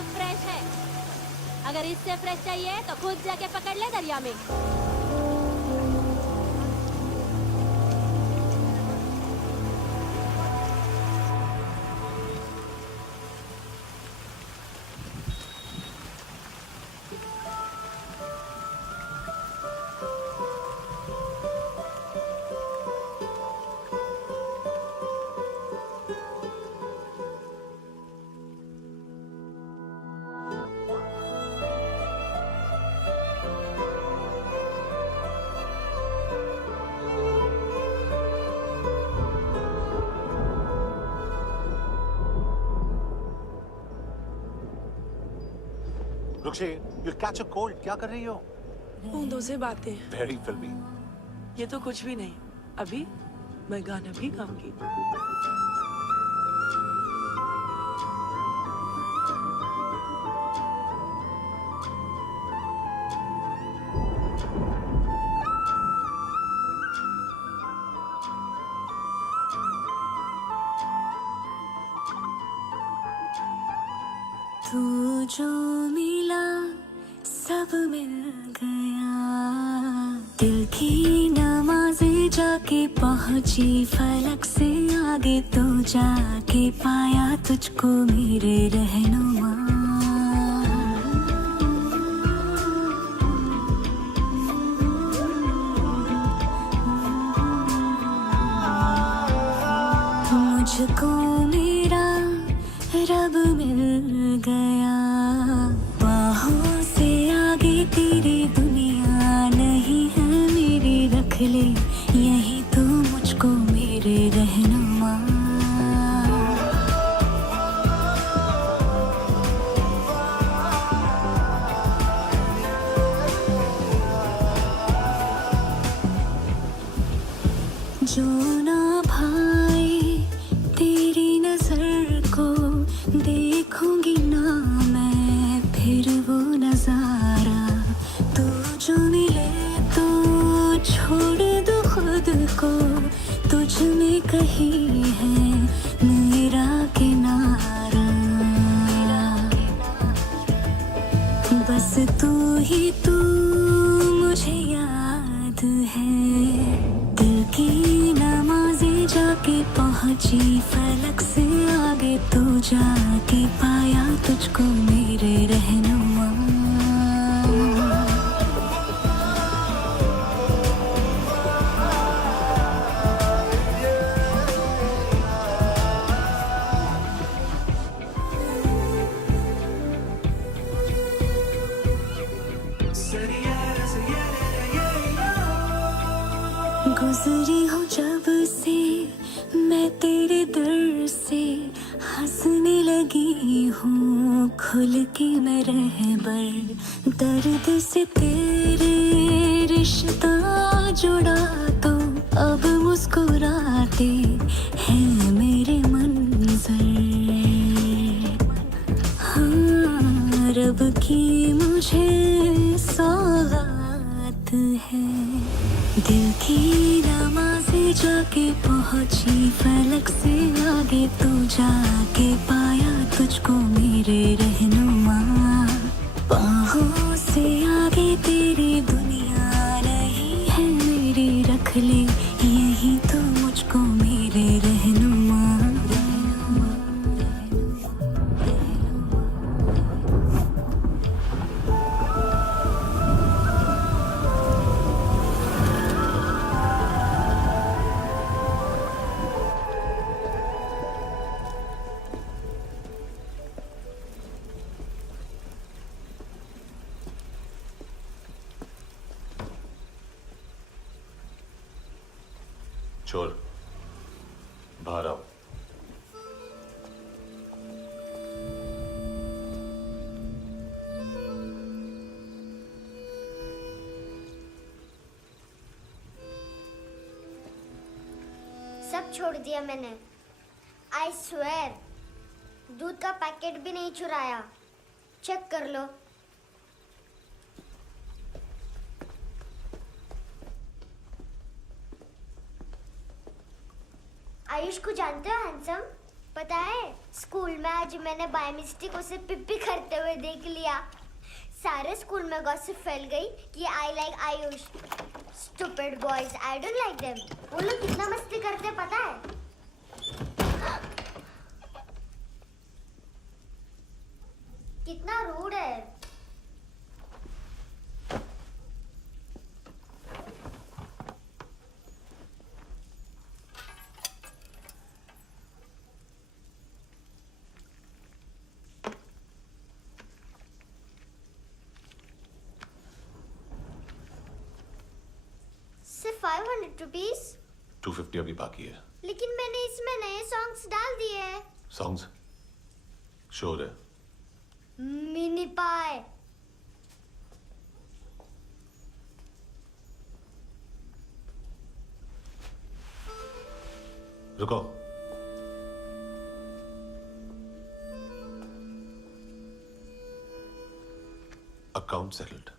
एकदम फ्रेश है। अगर इससे फ्रेश चाहिए तो खुद जाके पकड़ ले दरिया में। रुक्षी, you'll catch a cold. क्या कर रही हो? बूंदों से बातें। Very filmy. ये तो कुछ भी नहीं। अभी मैं गाना भी गाऊंगी। तू जो मिला सब मिल गया, दिल की नमाज़ें जाके पहुंची फलक से आगे, तो जाके पाया तुझको मेरे रहनुमा। मुझको मेरा रब मिल गया, बाहों से आगे तेरी दुनिया नहीं है मेरी, रख ले यही तो मुझको मेरे रहनुमा। जो ना भाई तेरी नजर को देखूंगी ना मैं फिर वो नजारा, तू जो मिले तो छोड़ दो खुद को, तुझ में कहीं है मेरा किनारा। बस तू ही तू मुझे याद है, दिल की नमाज़ें जाके पहुंची फलक से आगे, तो जाके पाया तुझको मेरे रहनुमा। गुजरी हूँ जब से मैं तेरे दर से, हंसने लगी हूँ खुल के मैं रहबर, दर्द से तेरे रिश्ता जुड़ा तो अब मुस्कुराते हैं मेरे मंजर। हाँ, रब की मुझे सौगात है, दिल की नमाज़ें जाके पहुंची फलक से आगे, तो जाके पाया तुझको मेरे रहनुमा। बाहों से आगे तेरी दुनिया नहीं है मेरी, रख ले यही तो मुझको मेरे रहनुमा। छोड़, बाहर आओ। सब छोड़ दिया मैंने, आई स्वेर। दूध का पैकेट भी नहीं चुराया, चेक कर लो। आयुष को जानते हो हैंडसम? पता है स्कूल में आज मैंने बाय मिस्टेक उसे पिप्पी करते हुए देख लिया। सारे स्कूल में गॉसिप फैल गई कि I like Ayush. Stupid boys, I don't like them. वो लोग कितना मस्ती करते पता है? कितना रूड है। सिर्फ 500 रुपीस? 250 अभी बाकी है। लेकिन मैंने इसमें नए सॉन्ग्स डाल दिए हैं। सॉन्ग्स? श्योर है? मिनी पाए। रुको। Account settled.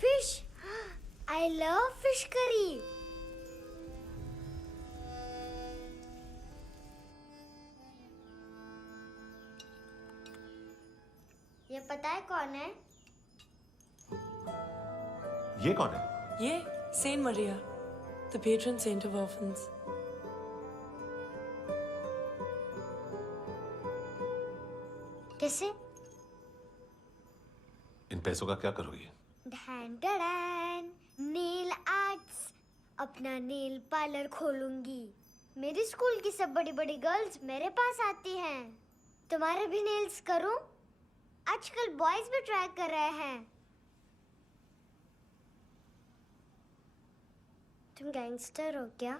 Fish, I love fish curry. ये पता है कौन है? ये कौन है? ये Saint Maria, the patron saint of orphans. कैसे? इन पैसों का क्या करोगी? ढैन ढैन, नेल आर्ट्स। अपना नेल पार्लर खोलूंगी। मेरी स्कूल की सब बड़ी बड़ी गर्ल्स मेरे पास आती हैं। तुम्हारे भी नेल्स करूं? आजकल बॉयज भी ट्राई कर रहे हैं। तुम गैंगस्टर हो क्या?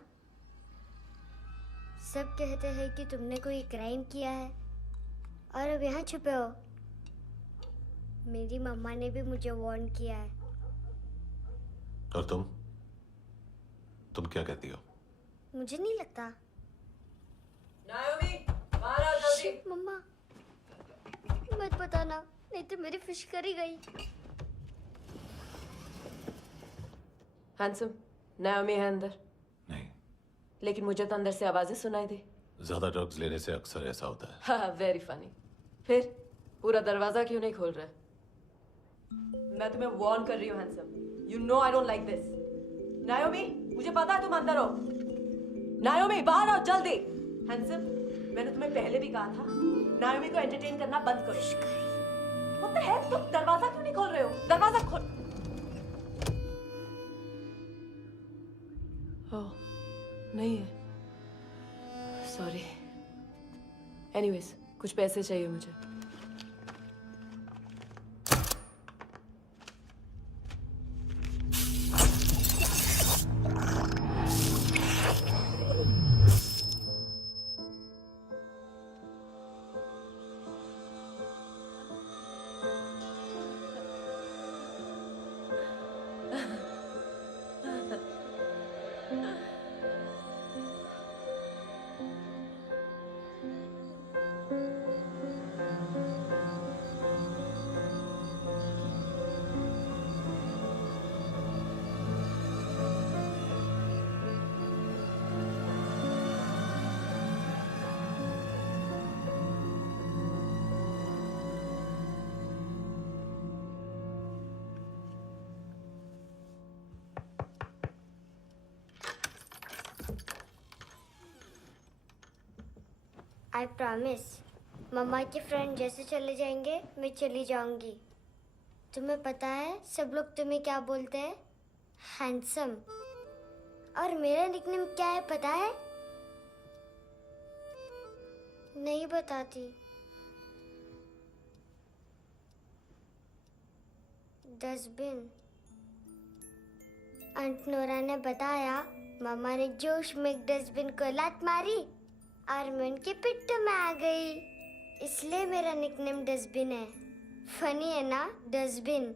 सब कहते हैं कि तुमने कोई क्राइम किया है और अब यहाँ छुपे हो। मेरी मम्मा ने भी मुझे वार्न किया है। और तुम क्या कहती हो? मुझे नहीं लगता। नायोमी, बाहर आओ जल्दी। शिट, मम्मा मत बताना, नहीं तो मेरी फिश करी गई। हैंडसम, नायोमी है अंदर। नहीं। लेकिन मुझे तो अंदर से आवाजें सुनाई दी। ज्यादा ड्रग्स लेने से अक्सर ऐसा होता है। हाँ, वेरी फनी। फिर पूरा दरवाजा क्यों नहीं खोल रहा? मैं तुम्हें वार्न कर रही हूँ handsome. You know I don't like this. नायोमी, मुझे पता है तुम अंदर हो। नायोमी, बाहर आओ जल्दी। हैंडसम, मैंने तुम्हें पहले भी कहा था नायोमी को एंटरटेन करना बंद करो। What the heck? तुम दरवाजा क्यों नहीं खोल रहे हो? दरवाजा खोल। ओह, नहीं है। सॉरी। एनीवेज, कुछ पैसे चाहिए मुझे। आई प्रॉमिस, मम्मा के फ्रेंड जैसे चले जाएंगे मैं चली जाऊंगी। तुम्हें पता है सब लोग तुम्हें क्या बोलते हैं? हैंडसम। और मेरा निकनेम क्या है पता है? नहीं बताती। डस्टबिन। आंट नोरा ने बताया मम्मा ने जोश में एक डस्टबिन को लात मारी और मैं उनके पिट्ठू में आ गई, इसलिए मेरा निकनेम डस्टबिन है। फनी है ना, डस्टबिन।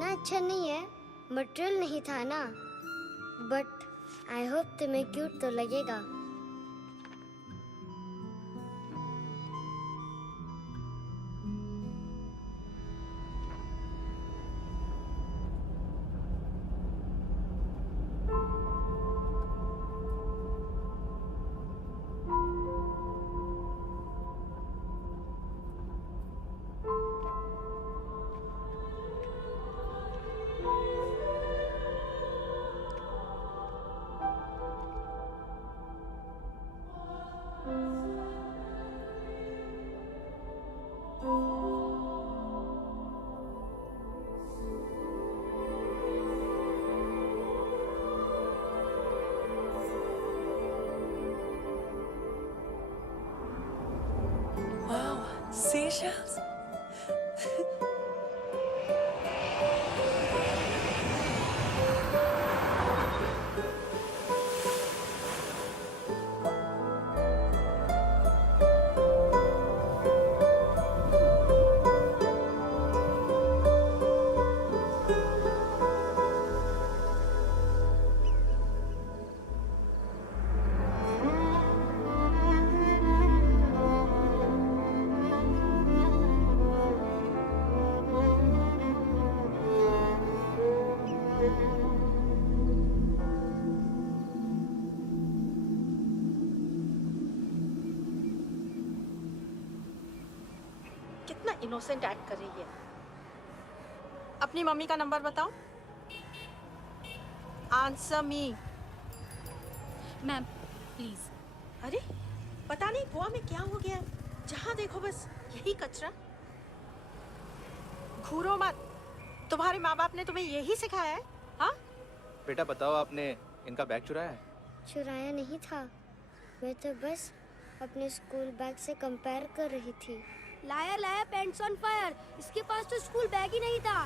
इतना अच्छा नहीं है, मटेरियल नहीं था ना, बट आई होप तुम्हें क्यूट तो लगेगा। Wow, seashells? कितना इनोसेंट एक्ट कर रही है। अपनी मम्मी का नंबर बताओ। Answer me. Ma'am please. अरे पता नहीं गोवा में क्या हो गया है, जहाँ देखो बस यही कचरा। घूरो मत, तुम्हारे माँ बाप ने तुम्हें यही सिखाया है? हाँ बेटा बताओ, आपने इनका बैग चुराया है? चुराया नहीं था, मैं तो बस अपने स्कूल बैग से कंपेयर कर रही थी। लाया लाया पैंट्स ऑन फायर, इसके पास तो स्कूल बैग ही नहीं था।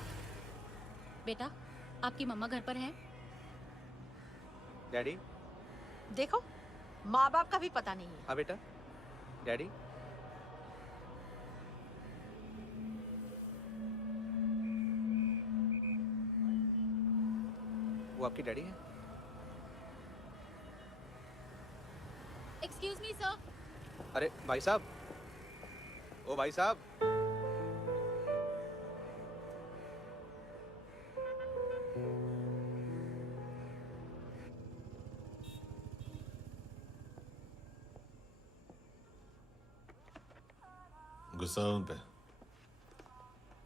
बेटा आपकी मम्मा घर पर हैं? डैडी? देखो, माँ बाप का भी पता नहीं है। हाँ बेटा। डैडी? वो आपकी डैडी है? Excuse me sir. अरे भाई साहब, ओ भाई साहब। गुस्सा है उन पे,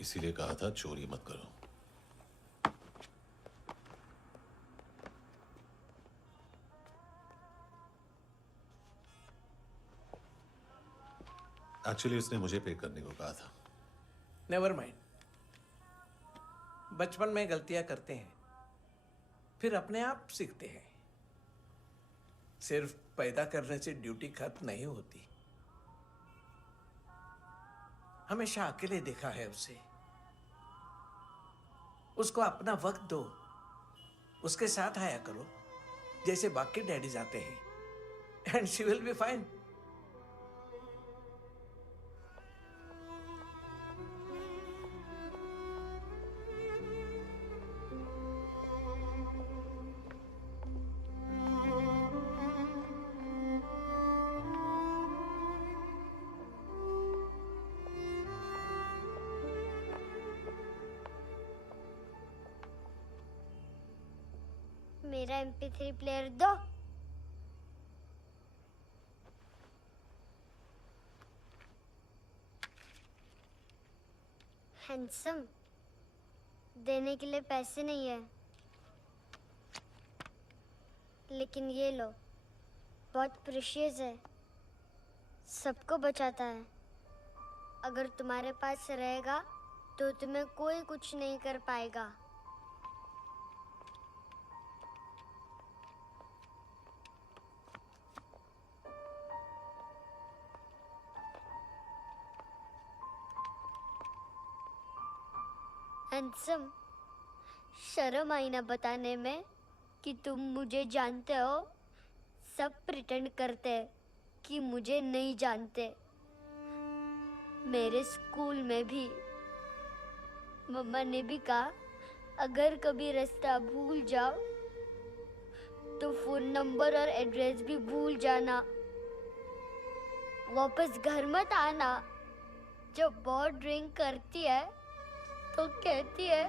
इसीलिए कहा था चोरी मत करो। एक्चुअली उसने मुझे पे करने को कहा था। नेवर माइंड, बचपन में गलतियां करते हैं, फिर अपने आप सीखते हैं। सिर्फ पैदा करने से ड्यूटी खत्म नहीं होती। हमेशा अकेले देखा है उसे। उसको अपना वक्त दो, उसके साथ आया करो जैसे बाकी डैडीज आते हैं, and she will be fine. मेरा MP3 प्लेयर दो। हैंडसम, देने के लिए पैसे नहीं है, लेकिन ये लो, बहुत प्रेशियस है, सबको बचाता है। अगर तुम्हारे पास रहेगा तो तुम्हें कोई कुछ नहीं कर पाएगा। हैंडसम, शर्म आई ना बताने में कि तुम मुझे जानते हो। सब प्रिटेंड करते हैं कि मुझे नहीं जानते। मेरे स्कूल में भी मम्मा ने भी कहा अगर कभी रास्ता भूल जाओ तो फोन नंबर और एड्रेस भी भूल जाना। वापस घर मत आना। जब बहुत ड्रिंक करती है तो कहती है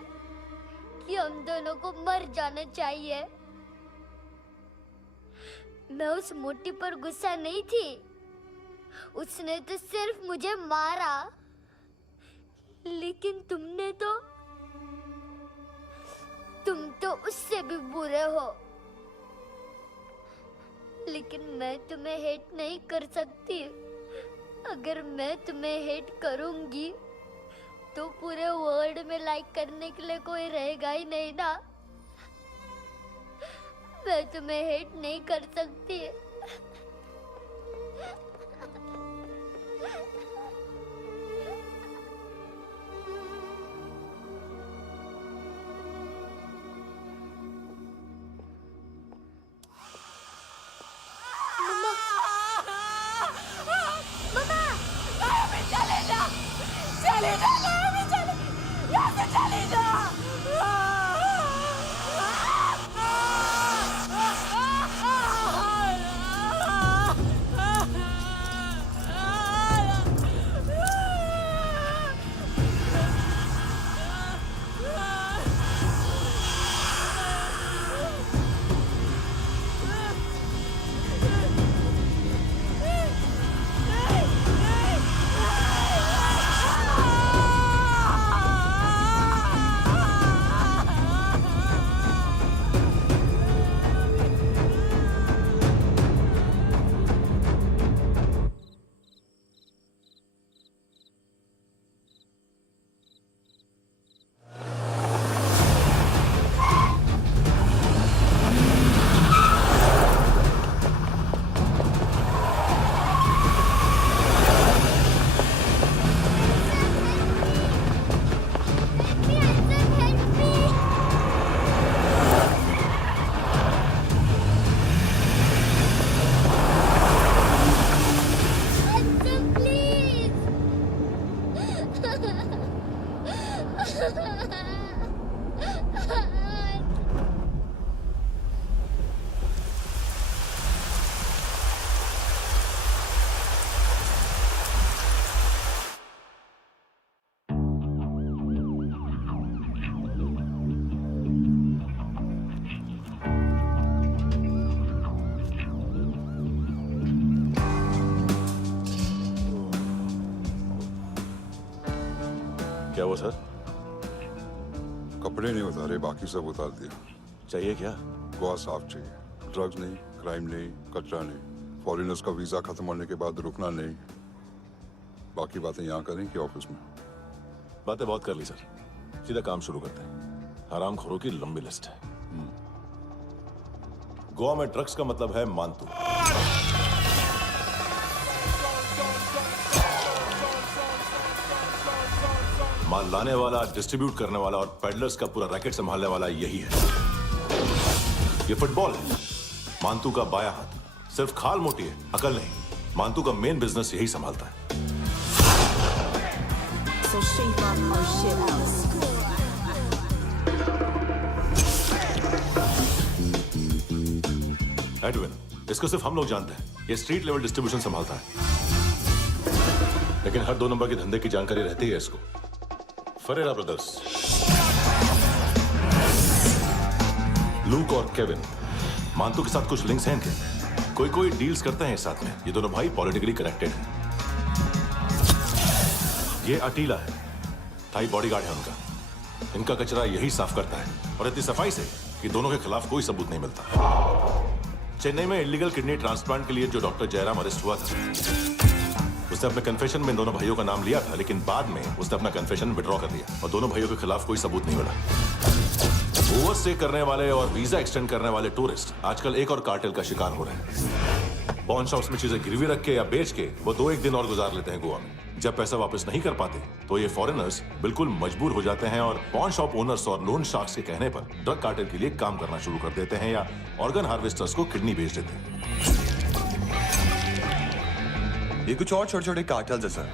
कि हम दोनों को मर जाना चाहिए। मैं उस मोटी पर गुस्सा नहीं थी, उसने तो सिर्फ मुझे मारा। लेकिन तुम तो उससे भी बुरे हो। लेकिन मैं तुम्हें हेट नहीं कर सकती। अगर मैं तुम्हें हेट करूंगी तो पूरे वर्ल्ड में लाइक करने के लिए कोई रहेगा ही नहीं ना। मैं तुम्हें हेट नहीं कर सकती। क्या हुआ सर? कपड़े नहीं उतारे, बाकी सब उतार दिया। चाहिए क्या? गोवा साफ चाहिए। ड्रग्स नहीं, क्राइम नहीं, कचरा नहीं। फॉरेनर्स का वीजा खत्म होने के बाद रुकना नहीं। बाकी बातें यहाँ करें कि ऑफिस में? बातें बहुत कर ली सर, सीधा काम शुरू करते हैं। हरामखोरों की लंबी लिस्ट है। गोवा में ड्रग्स का मतलब है मानतू। माल लाने वाला, डिस्ट्रीब्यूट करने वाला और पेडलर्स का पूरा रैकेट संभालने वाला यही है। ये फुटबॉल है, मानतू का बायां हाथ। सिर्फ खाल मोटी है, अकल नहीं। मानतू का मेन बिजनेस यही संभालता है। एडविन, इसको सिर्फ हम लोग जानते हैं। ये स्ट्रीट लेवल डिस्ट्रीब्यूशन संभालता है, लेकिन हर 2 नंबर के धंधे की जानकारी रहती है इसको। फरेरा ब्रदर्स, लूक और केविन, मानतू के साथ कुछ लिंक्स हैं इनके। कोई डील्स करते हैं साथ में। ये दोनों भाई पॉलिटिकली कनेक्टेड हैं। ये अटीला है, थाई बॉडीगार्ड है उनका। इनका कचरा यही साफ करता है, और इतनी सफाई से कि दोनों के खिलाफ कोई सबूत नहीं मिलता। चेन्नई में इलीगल किडनी ट्रांसप्लांट के लिए जो डॉक्टर जयराम अरेस्ट हुआ था, उसने अपने कन्फेशन में दोनों भाइयों का नाम लिया था, लेकिन बाद में उसने अपना कन्फेशन विड्रॉ कर दिया और दोनों भाइयों के खिलाफ कोई सबूत नहीं मिला। ओवरस्टे करने वाले और वीजा एक्सटेंड करने वाले टूरिस्ट आजकल एक और कार्टेल का शिकार हो रहे हैं। पॉन शॉप्स में चीजें गिरवी रख के या बेच के वो 2-1 दिन और गुजार लेते हैं गोवा में। जब पैसा वापस नहीं कर पाते तो ये फॉरेनर्स बिल्कुल मजबूर हो जाते हैं और पॉन शॉप ओनर्स और लोन शार्क्स के कहने पर ड्रग कार्टेल के लिए काम करना शुरू कर देते हैं या ऑर्गन हार्वेस्टर्स को किडनी बेच देते हैं। ये कुछ और छोटे-छोटे कार्टेल्स है सर।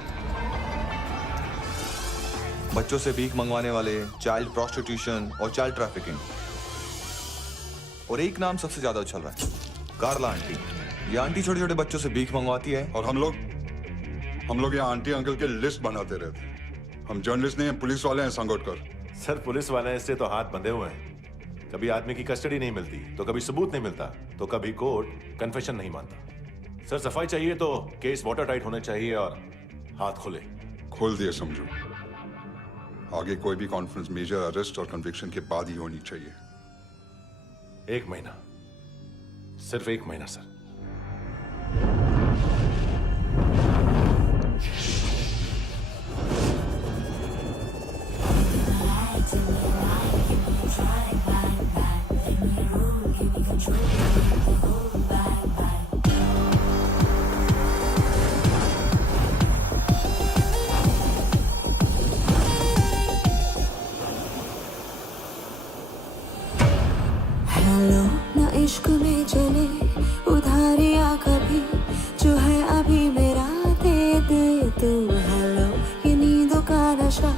बच्चों से भीख मंगवाने वाले, चाइल्ड प्रोस्टिट्यूशन और चाइल्ड ट्रैफिकिंग। और एक नाम सबसे ज्यादा उछल रहा है, कार्ला आंटी। ये आंटी छोटे छोटे बच्चों से भीख मंगवाती है। और हम लोग यहाँ आंटी अंकल के लिस्ट बनाते रहते। हम जर्नलिस्ट नहीं हैं, पुलिस वाले हैं संगोटकर। सर पुलिस वाले हैं, इससे तो हाथ बंधे हुए हैं। कभी आदमी की कस्टडी नहीं मिलती तो कभी सबूत नहीं मिलता तो कभी कोर्ट कन्फेशन नहीं मानता। सर सफाई चाहिए तो केस वाटर टाइट होने चाहिए और हाथ खुले। खोल दिए समझो। आगे कोई भी कॉन्फ्रेंस मेजर अरेस्ट और कन्विक्शन के बाद ही होनी चाहिए। 1 महीना, सिर्फ 1 महीना सर। हेलो ना इश्क में चले उधारिया कभी, जो है अभी मेरा दे दे तू। हेलो ये नींदों का नशा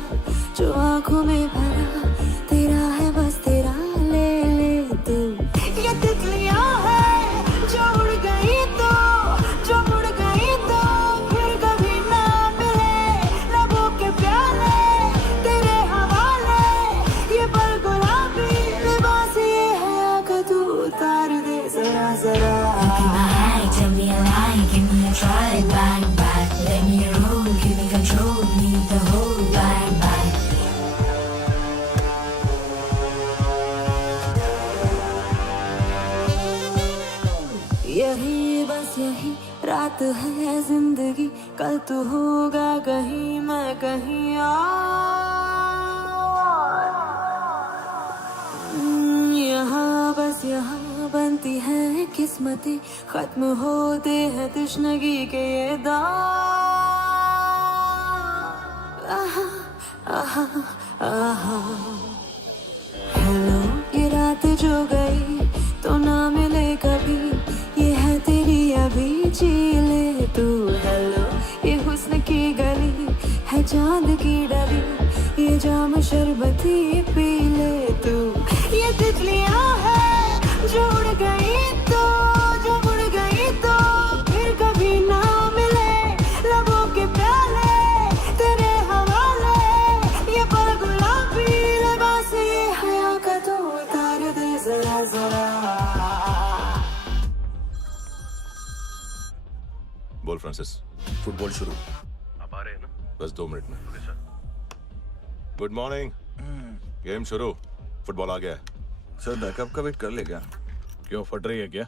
जो आंखों में भरा, तेरा है बस तेरा ले ले तू। ये तितलियां है जो उड़ गई तो, जो उड़ गई तो फिर कभी ना मिले। लबों के प्याले तेरे हवाले, ये पल गुलाबी लिबास ये है आका तू उतार दे जरा जरा। Tell me a lie, give me a try, bang bang. Let me roll, give me control, need the whole bang bang. यही बस यही रात है जिंदगी, कल तू होगा कहीं मैं कहीं और। यहाँ बस यहाँ बनती है किस्मतें, खत्म होते हैं तश्नगी के ये दाग। आहा आहा आहा। हेलो ये रात जो गई तो ना मिले कभी, ये है तेरी अभी जी ले तू। हेलो ये हुस्न की गली है चांद की डली, ये जाम शरबती पी ले तू। ये तितलियां है जो उड़ गई तो, जो उड़ गई तो फिर कभी ना मिले। लबों के प्याले तेरे हवाले, ये पल गुलाबी लिबास ये हया का तो उतार दे जरा जरा। बोल फ्रांसिस। फुटबॉल शुरू। आप आ रहे हैं ना? बस 2 मिनट में। Okay sir. Good morning. Game शुरू। फुटबॉल आ गया है। सर बैकअप का वेट कर ले क्या? क्यों, फट रही है क्या?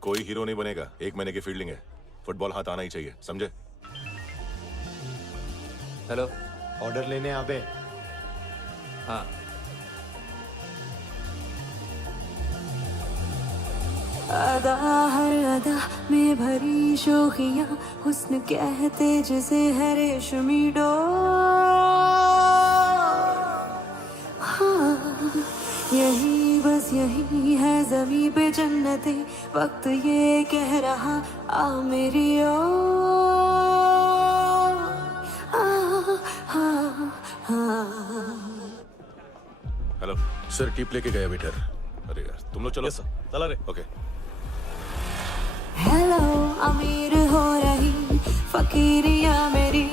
कोई हीरो नहीं बनेगा, 1 महीने की फील्डिंग है। फुटबॉल हाथ आना ही चाहिए, समझे? हेलो, ऑर्डर लेने आबे। हाँ। अदा हर अदा में भरी शोखियाँ, हुस्न कहते जिसे है रेशमी डोर। हाँ यही बस यही है ज़मीं पे जन्नते, वक्त ये कह रहा आ मेरी ओर। हेलो सर, टिप लेके गया वेटर। अरे यार तुम लोग चलो। चला रे। ओके। हेलो अमीर हो रही फकीरिया मेरी,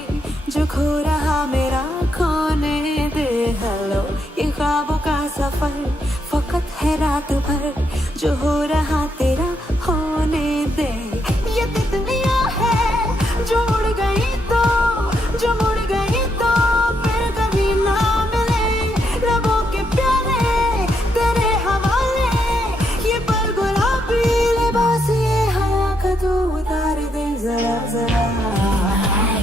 जो खो रहा मेरा खोने दे। हेलो ये ख्वाबों का सफर फकत है रात भर, जो हो रहा तेरा होने दे। ये तितलियां है जो उड़ गई तो, जो मुड़ गई तो फिर कभी ना मिले। लबों के प्याले तेरे हवाले, ये पल गुलाबी लिबास ये हवा का तू उतार दे जरा जरा।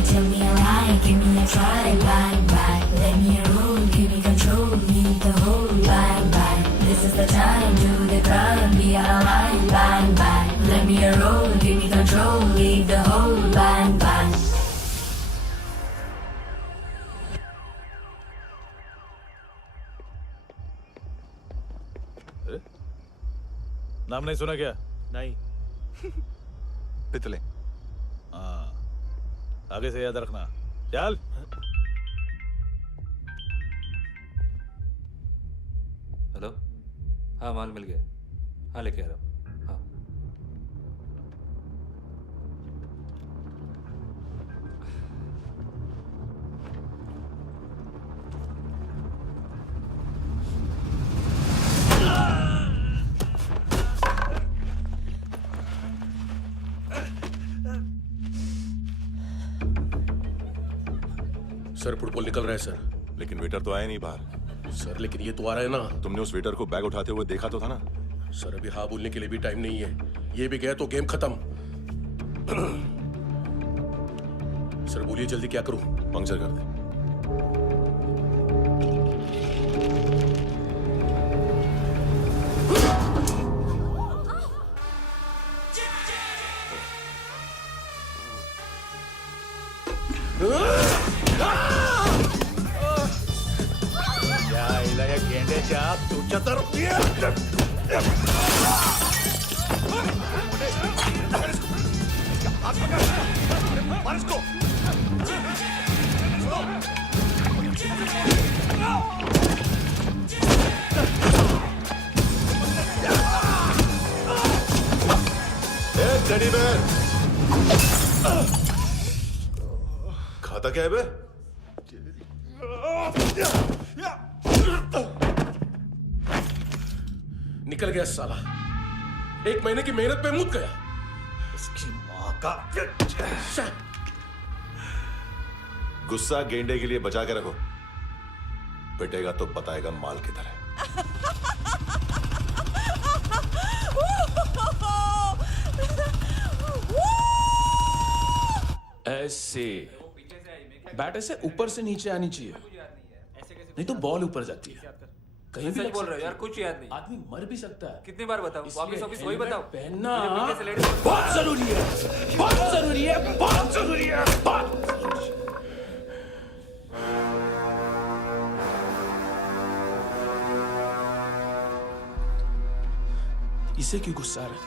Tell me a lie, give me a try, bang bang. Let me roll, give me control, need the whole bang bang. This is the time, do the crime, be alive, bang bang. Let me roll, give me control, need the whole bang bang. नाम नहीं सुना क्या? नहीं। पितले। हाँ, आगे से याद रखना। चल। हेलो, हाँ माल मिल गया, हाँ लेके आ रहा हूँ, हाँ। सर फुटबॉल निकल रहा है सर। लेकिन वेटर तो आया नहीं बाहर। सर लेकिन ये तो आ रहा है ना। तुमने उस वेटर को बैग उठाते हुए देखा तो था ना। सर अभी हाँ बोलने के लिए भी टाइम नहीं है, ये भी गया तो गेम खत्म। सर बोलिए जल्दी क्या करूं? पंक्चर कर दे। तू चतर टेडी बेयर खाता क्या है बे? निकल गया साला, 1 महीने की मेहनत पे मुक गया। इसकी माँ का गुस्सा गेंडे के लिए बचा के रखो, पिटेगा तो बताएगा माल किधर है। ऐसे बैट ऐसे ऊपर से नीचे आनी चाहिए, नहीं तो बॉल ऊपर जाती है। कहीं भी बोल रहे हो यार, कुछ याद नहीं। आदमी मर भी सकता है। कितनी बार बताऊं? वापिस ऑफिस वही बताओ। पहनना बहुत जरूरी है, बहुत जरूरी है, बहुत जरूरी है, बहुत जरूरी है। इसे क्यों गुस्सा आ रहा है?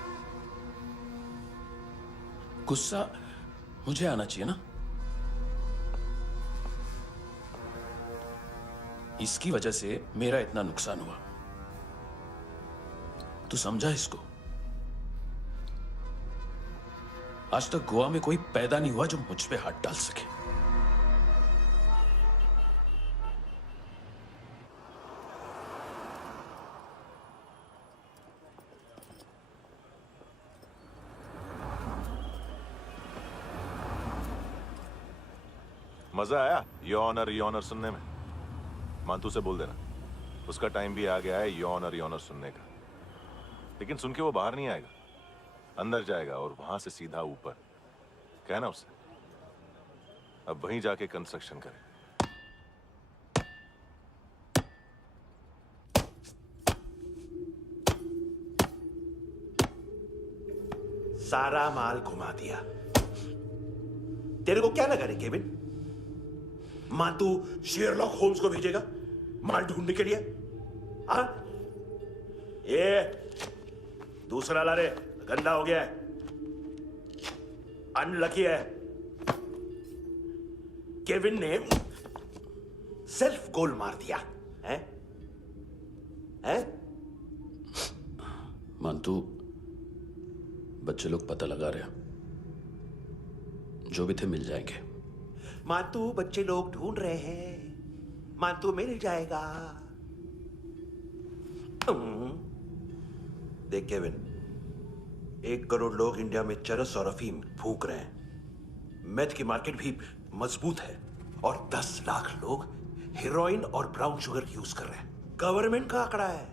गुस्सा मुझे आना चाहिए ना। इसकी वजह से मेरा इतना नुकसान हुआ, तू समझा इसको? आज तक गोवा में कोई पैदा नहीं हुआ जो मुझ पे हाथ डाल सके। मजा आया यॉनर सुनने में? मानतू से बोल देना उसका टाइम भी आ गया है यॉनर सुनने का। लेकिन सुन के वो बाहर नहीं आएगा, अंदर जाएगा और वहां से सीधा ऊपर। कहना उससे अब वहीं जाके कंस्ट्रक्शन करे। सारा माल घुमा दिया। तेरे को क्या लगा रे केविन? मानतू शेरलॉक होम्स को भेजेगा माल ढूंढने के लिए? हाँ? ये दूसरा ला रे, गंदा हो गया है, अनलकी है। केविन ने सेल्फ गोल मार दिया है? मानतू, बच्चे लोग पता लगा रहे हैं, जो भी थे मिल जाएंगे। मानतू बच्चे लोग ढूंढ रहे हैं, मानतू मिल जाएगा। देख केविन, 1 करोड़ लोग इंडिया में चरस और अफीम फूंक रहे हैं। मेथ की मार्केट भी मजबूत है और 10 लाख लोग हेरोइन और ब्राउन शुगर यूज कर रहे हैं। गवर्नमेंट का आंकड़ा है,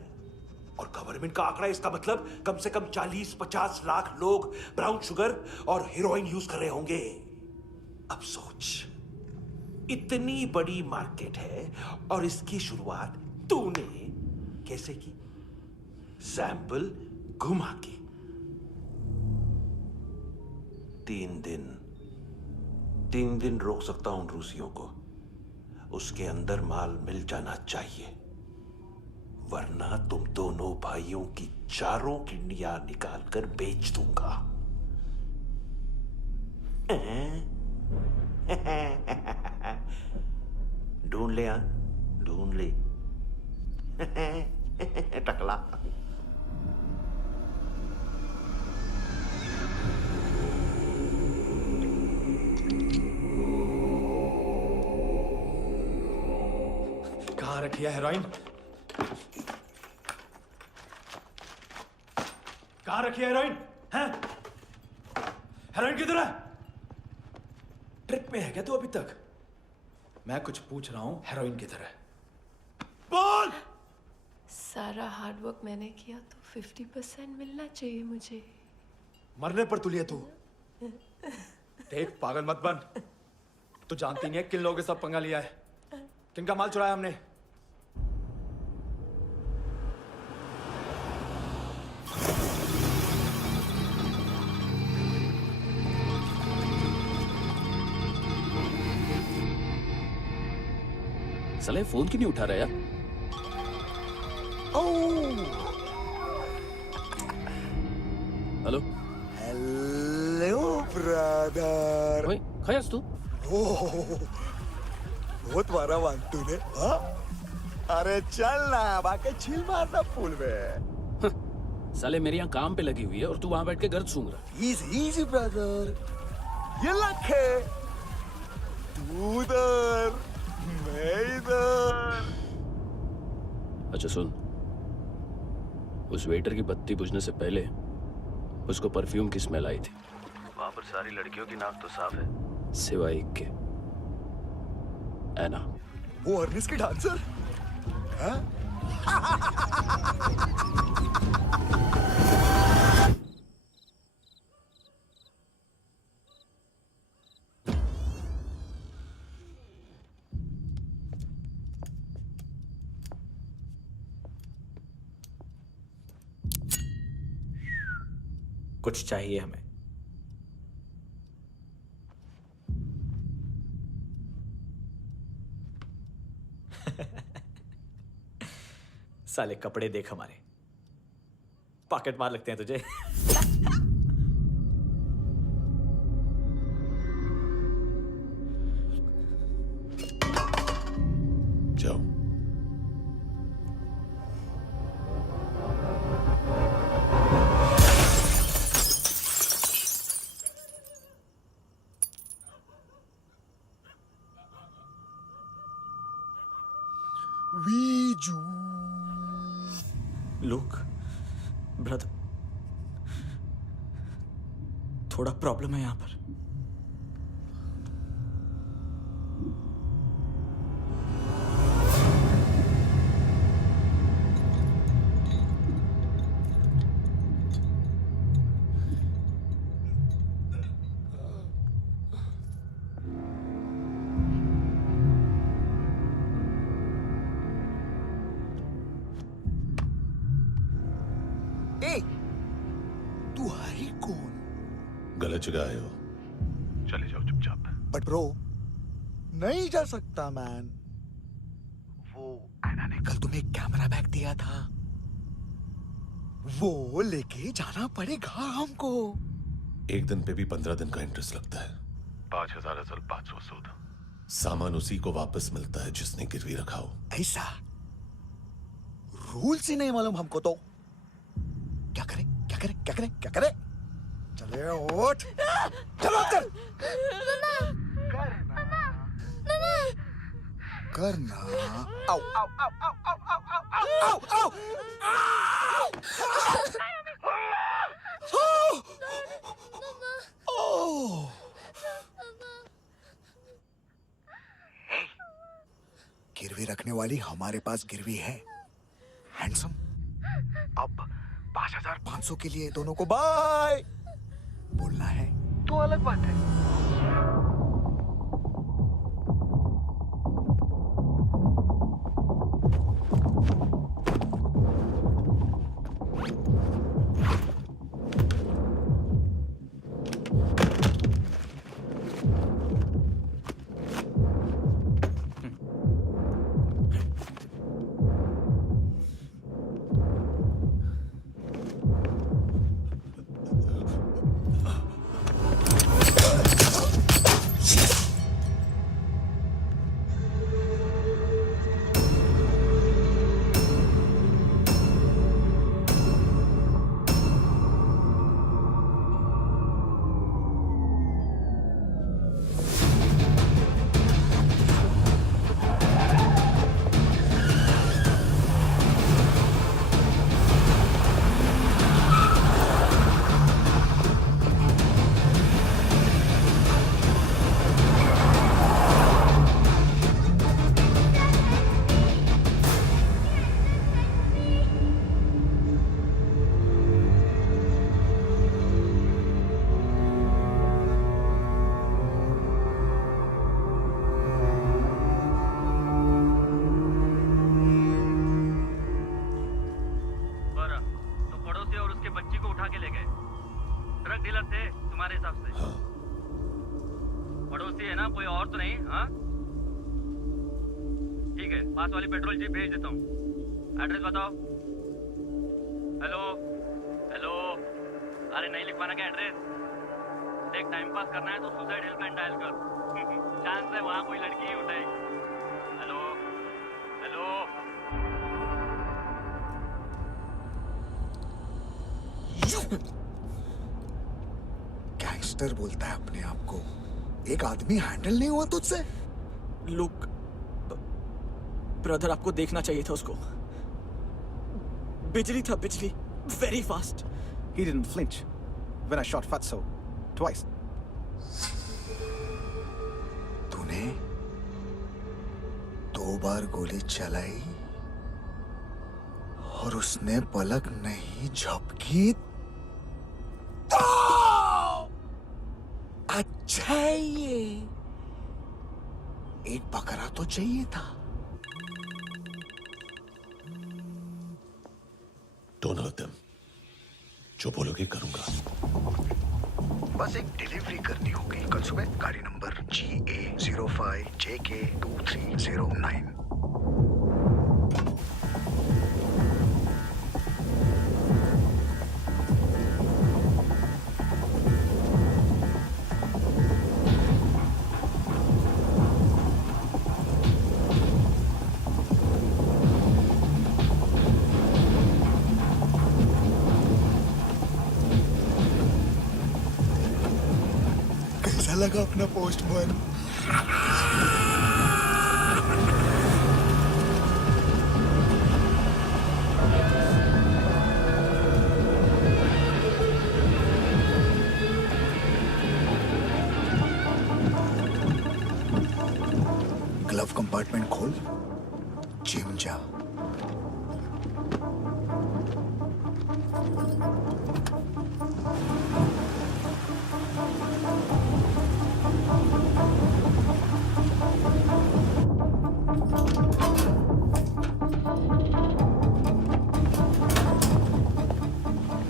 और गवर्नमेंट का आंकड़ा इसका मतलब कम से कम 40-50 लाख लोग ब्राउन शुगर और हेरोइन यूज कर रहे होंगे। अब सोच, इतनी बड़ी मार्केट है और इसकी शुरुआत तूने कैसे की? सैंपल घुमा के। 3 दिन रोक सकता हूं रूसियों को, उसके अंदर माल मिल जाना चाहिए, वरना तुम दोनों भाइयों की 4 किडनियां निकाल कर बेच दूंगा। ढूंढ ले, ढूंढ ले। टकला। कहाँ रखी है हेरोइन? कहाँ रखी है हेरोइन? हैं? हेरोइन किधर है? ट्रिप में है क्या तू अभी तक? मैं कुछ पूछ रहा हूँ, हेरोइन किधर है? बोल! सारा हार्ड वर्क मैंने किया तो 50% मिलना चाहिए मुझे। मरने पर तुलिए तू। देख पागल मत बन। तू जानती नहीं है किन लोगों के साथ पंगा लिया है, किनका माल चुराया हमने। साले फोन क्यों नहीं उठा रहा यार? Hello hello brother. ओए खयास तू? बहुत मारा मान तूने, हाँ? अरे चल ना, बाकी चिल मारना पूल में। साले मेरी यहाँ काम पे लगी हुई है और तू वहां बैठ के गर्द सूंघ रहा। इजी ब्रदर, ये लक है। तू उधर, मैं इधर। अच्छा सुन, उस वेटर की बत्ती बुझने से पहले उसको परफ्यूम की स्मेल आई थी। वहां पर सारी लड़कियों की नाक तो साफ है, सिवाय एक के, एना। वो अर्निस की डांसर? हाँ? कुछ चाहिए हमें। साले कपड़े देख हमारे, पॉकेट मार लगते हैं तुझे। जाओ। लुक ब्रदर, थोड़ा प्रॉब्लम है यहाँ पर। तू है कौन? गलत जगह आए हो, चले जाओ चुपचाप। बट ब्रो, नहीं जा सकता मैन। वो एना ने कल तुम्हें एक कैमरा बैग दिया था, वो लेके जाना पड़ेगा हमको। एक दिन पे भी 15 दिन का इंटरेस्ट लगता है। 5,000 असल 500 सूद। सामान उसी को वापस मिलता है जिसने गिरवी रखा हो। ऐसा रूल्स ही नहीं मालूम हमको तो। क्या करें क्या करें क्या करें क्या करें? चले उठ, चलो कर करना। आओ आओ आओ आओ आओ आओ आओ आओ। गिरवी रखने वाली हमारे पास गिरवी है। हैंडसम, अब 5,500 के लिए दोनों को बाय बोलना है तो अलग बात है। पास वाली पेट्रोल जीप भेज देता हूँ। एड्रेस बताओ। हेलो हेलो, अरे नहीं लिखवाना क्या एड्रेस? देख टाइम पास करना है तो सुसाइड हेल्पलाइन डायल कर। चांस है वहाँ कोई लड़की ही उठाएगी। Hello hello. गैंगस्टर बोलता है अपने आप को। एक आदमी हैंडल नहीं हुआ तुझसे? लुक ब्रदर, आपको देखना चाहिए था उसको। बिजली था, बिजली, very fast. He didn't flinch when I shot Fatso twice. तूने 2 बार गोली चलाई और उसने पलक नहीं झपकी तो अच्छा है ये। एक बकरा तो चाहिए था। Don't hurt them. जो बोलोगे करूंगा। बस एक डिलीवरी करनी होगी कल सुबह। गाड़ी नंबर GA05JK2309। कैसा लगा अपना पोस्टमैन? ग्लव कंपार्टमेंट खोल, जिम जा।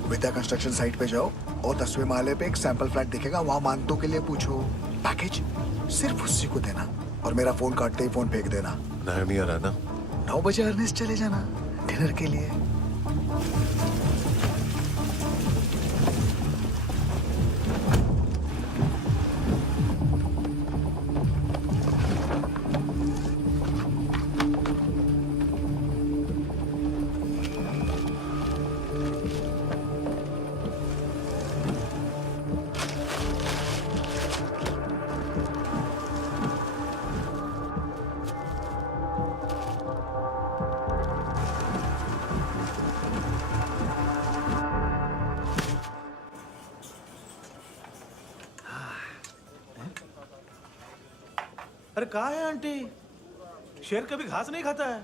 विद्या कंस्ट्रक्शन साइट पे जाओ और 10वें माले पे एक सैंपल फ्लैट दिखेगा, वहां मानतों के लिए पूछो। पैकेज सिर्फ उसी को देना और मेरा फोन काटते ही फोन फेंक देना। नायोमी आ रहा ना? 9 बजे अर्नेस्ट चले जाना डिनर के लिए। अरे कहाँ है आंटी? शेर कभी घास नहीं खाता है।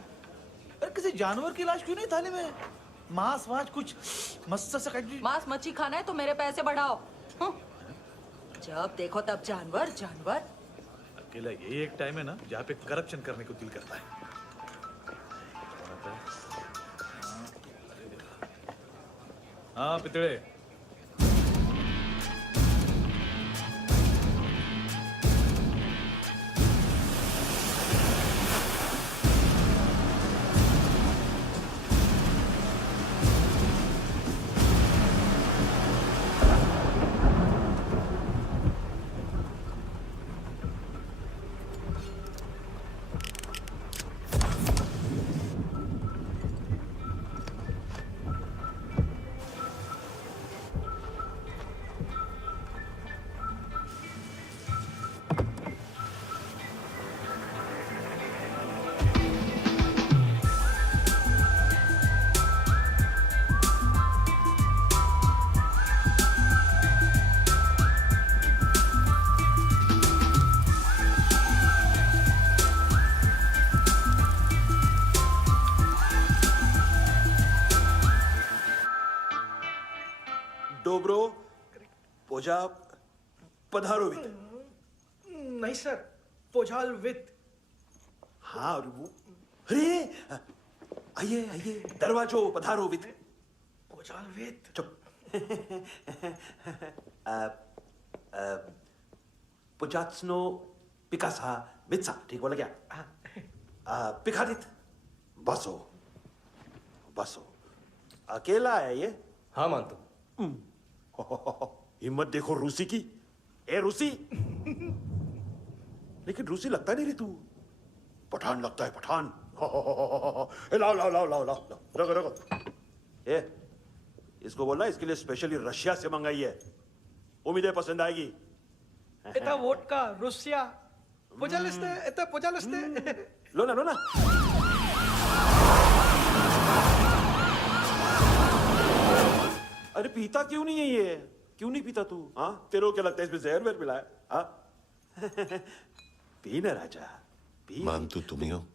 अरे किसी जानवर की लाश क्यों नहीं थाली में? मांस वास कुछ मस्त सा मांस मच्छी खाना है तो मेरे पैसे बढ़ाओ। जब देखो तब जानवर जानवर। अकेला यही एक टाइम है ना जहाँ पे करप्शन करने को दिल करता है। हाँ पितड़े। डोब्रो पोजा पधारोवित। नहीं सर, पोझाल विथ। हाँ और वो अरे आइए आइए दरवाजो पधारोवित। पोझाल विथ। चुप। पुजात्सनो पिकासा वित्सा, ठीक बोला क्या? पिखादित बसो बसो। अकेला है ये? हाँ मानतो। हिम्मत देखो रूसी की। ए रूसी, लेकिन रूसी लगता नहीं रे तू, पठान लगता है पठान। लाओ लाओ लाओ लाओ लाओ, रखो रखो। ए इसको बोलना इसके लिए स्पेशली रशिया से मंगाई है, उम्मीद है पसंद आएगी। इतना वोडका रुसिया पोजालिस्ते लो ना लो ना। अरे पीता क्यों नहीं है ये? क्यों नहीं पीता तू? हाँ तेरे को क्या लगता है इसमें जहर वहर मिला है? हाँ पी ना राजा पी। मान तू तुम ही हो।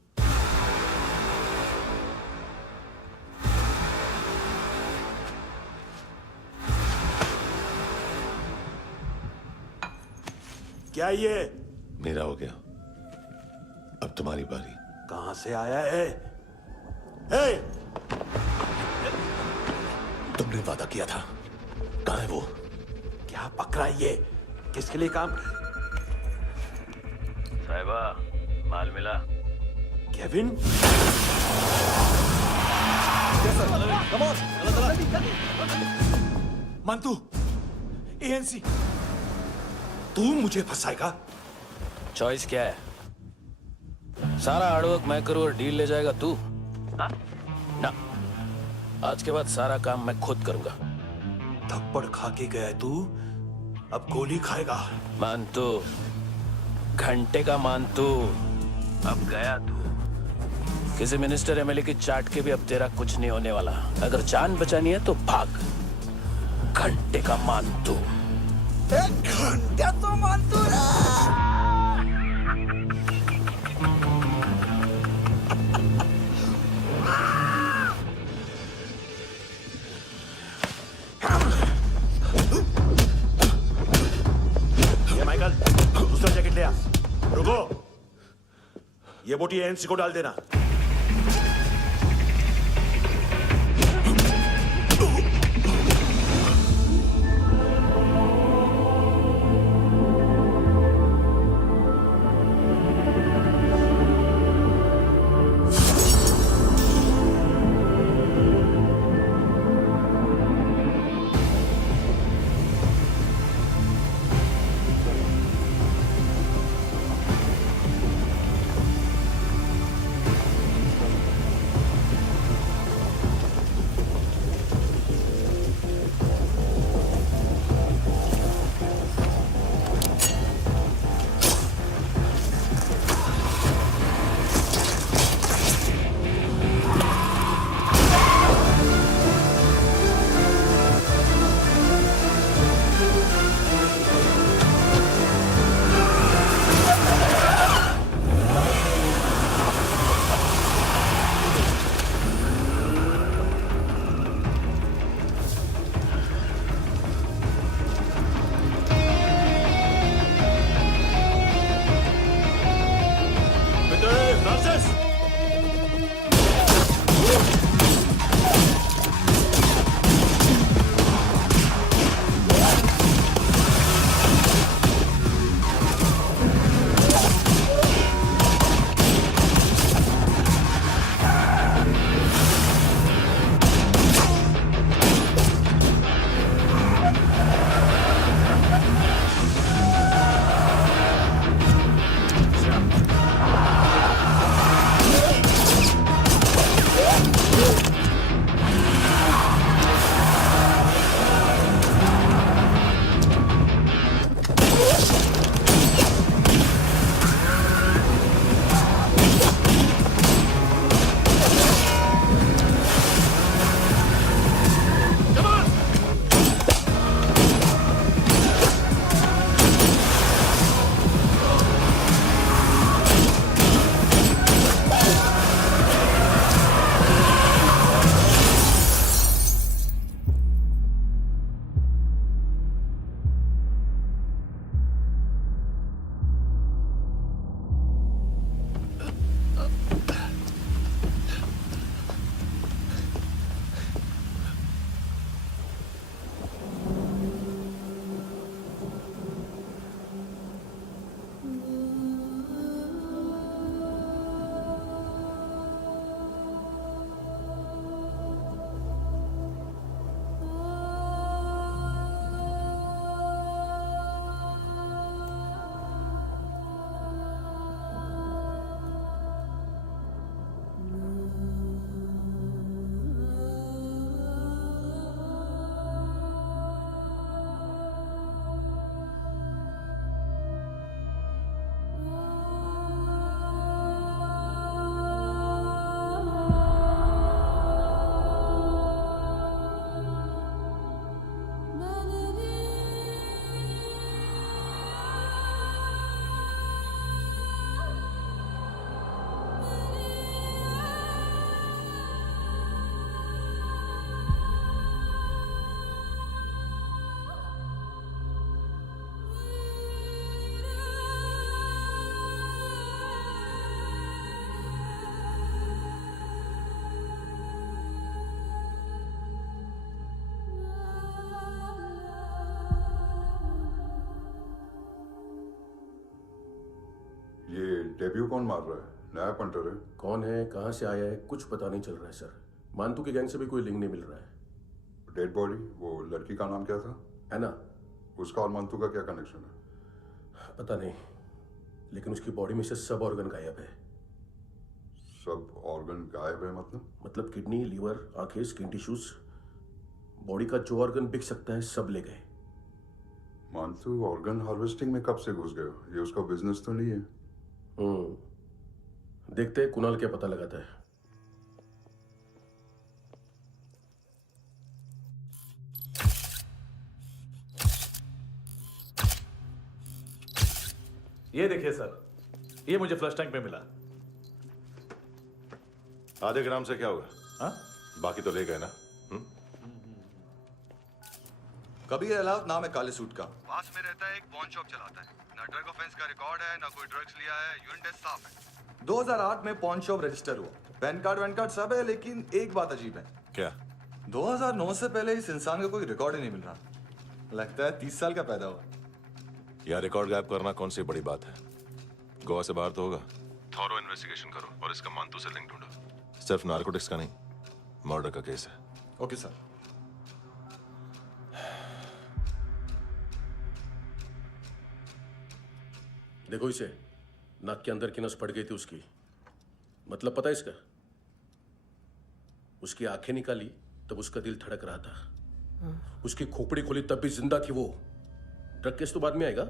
क्या ये? मेरा हो गया, अब तुम्हारी बारी। कहां से आया है? हे! तुमने वादा किया था, कहां है वो? क्या पकड़ा ये? किसके लिए काम? साहिबा माल मिला? केविन? मंतू, एएनसी। तू मुझे फंसाएगा? चॉइस क्या है? सारा हार्डवर्क मैं करूं और डील ले जाएगा तू? ना, आज के बाद सारा काम मैं खुद करूंगा। थप्पड़ खा के गया तू, अब गोली खाएगा। मान तू, घंटे का मान तू, अब गया तू। किसी मिनिस्टर एमएलए की चाट के भी अब तेरा कुछ नहीं होने वाला। अगर जान बचानी है तो भाग। घंटे का मान तू। घंटे तो मान तू ये माइकल, दूसरा जैकेट ले आ। रुको, ये बोटी एएनसी को डाल देना। डेब्यू कौन मार रहा है? नया पंटर है? कौन है, कहाँ से आया है, कुछ पता नहीं चल रहा है सर। मानतू की गैंग से भी कोई लिंक नहीं मिल रहा है। डेड बॉडी, वो लड़की का नाम क्या था? है ना? उसका और मंतू का क्या कनेक्शन है? पता नहीं, लेकिन उसकी बॉडी में से सब ऑर्गन गायब है। सब ऑर्गन गायब है मतलब किडनी, लीवर, आंखें, स्किन टिश्यूज, बॉडी का जो ऑर्गन बिक सकता है सब ले गए। मंतू ऑर्गन हार्वेस्टिंग में कब से घुस गए? ये उसका बिजनेस तो नहीं है? देखते हैं कुणाल क्या पता लगाता है। ये देखिए सर, ये मुझे फ्लश टैंक में मिला। आधे ग्राम से क्या होगा? हाँ? बाकी तो ले गए ना? कबीर अलाउद नाम है काले सूट का, पास में रहता है, एक पॉन शॉप चलाता है। ना ड्रग ऑफेंस का रिकॉर्ड है, ना कोई ड्रग्स लिया है, यूरिन टेस्ट साफ है। 2008 में पॉन शॉप रजिस्टर हुआ, पैन कार्ड सब है, लेकिन एक बात अजीब है। क्या? 2009 से पहले इस इंसान का कोई रिकॉर्ड ही नहीं मिल रहा। लगता है 30 साल का पैदा हुआ। यह रिकॉर्ड गायब करना कौन सी बड़ी बात है? गोवा से बाहर तो होगा। थॉरो इन्वेस्टिगेशन करो और इसका मानतू से लिंक ढूंढो। सिर्फ नारकोटिक्स का नहीं, मर्डर का केस है। Okay sir. देखो इसे, नाक के अंदर की नस फट गई थी उसकी। मतलब पता है इसका? उसकी आंखें निकाली तब उसका दिल धड़क रहा था। उसकी खोपड़ी खोली तब भी जिंदा थी वो। ड्रग केस तो बाद में आएगा।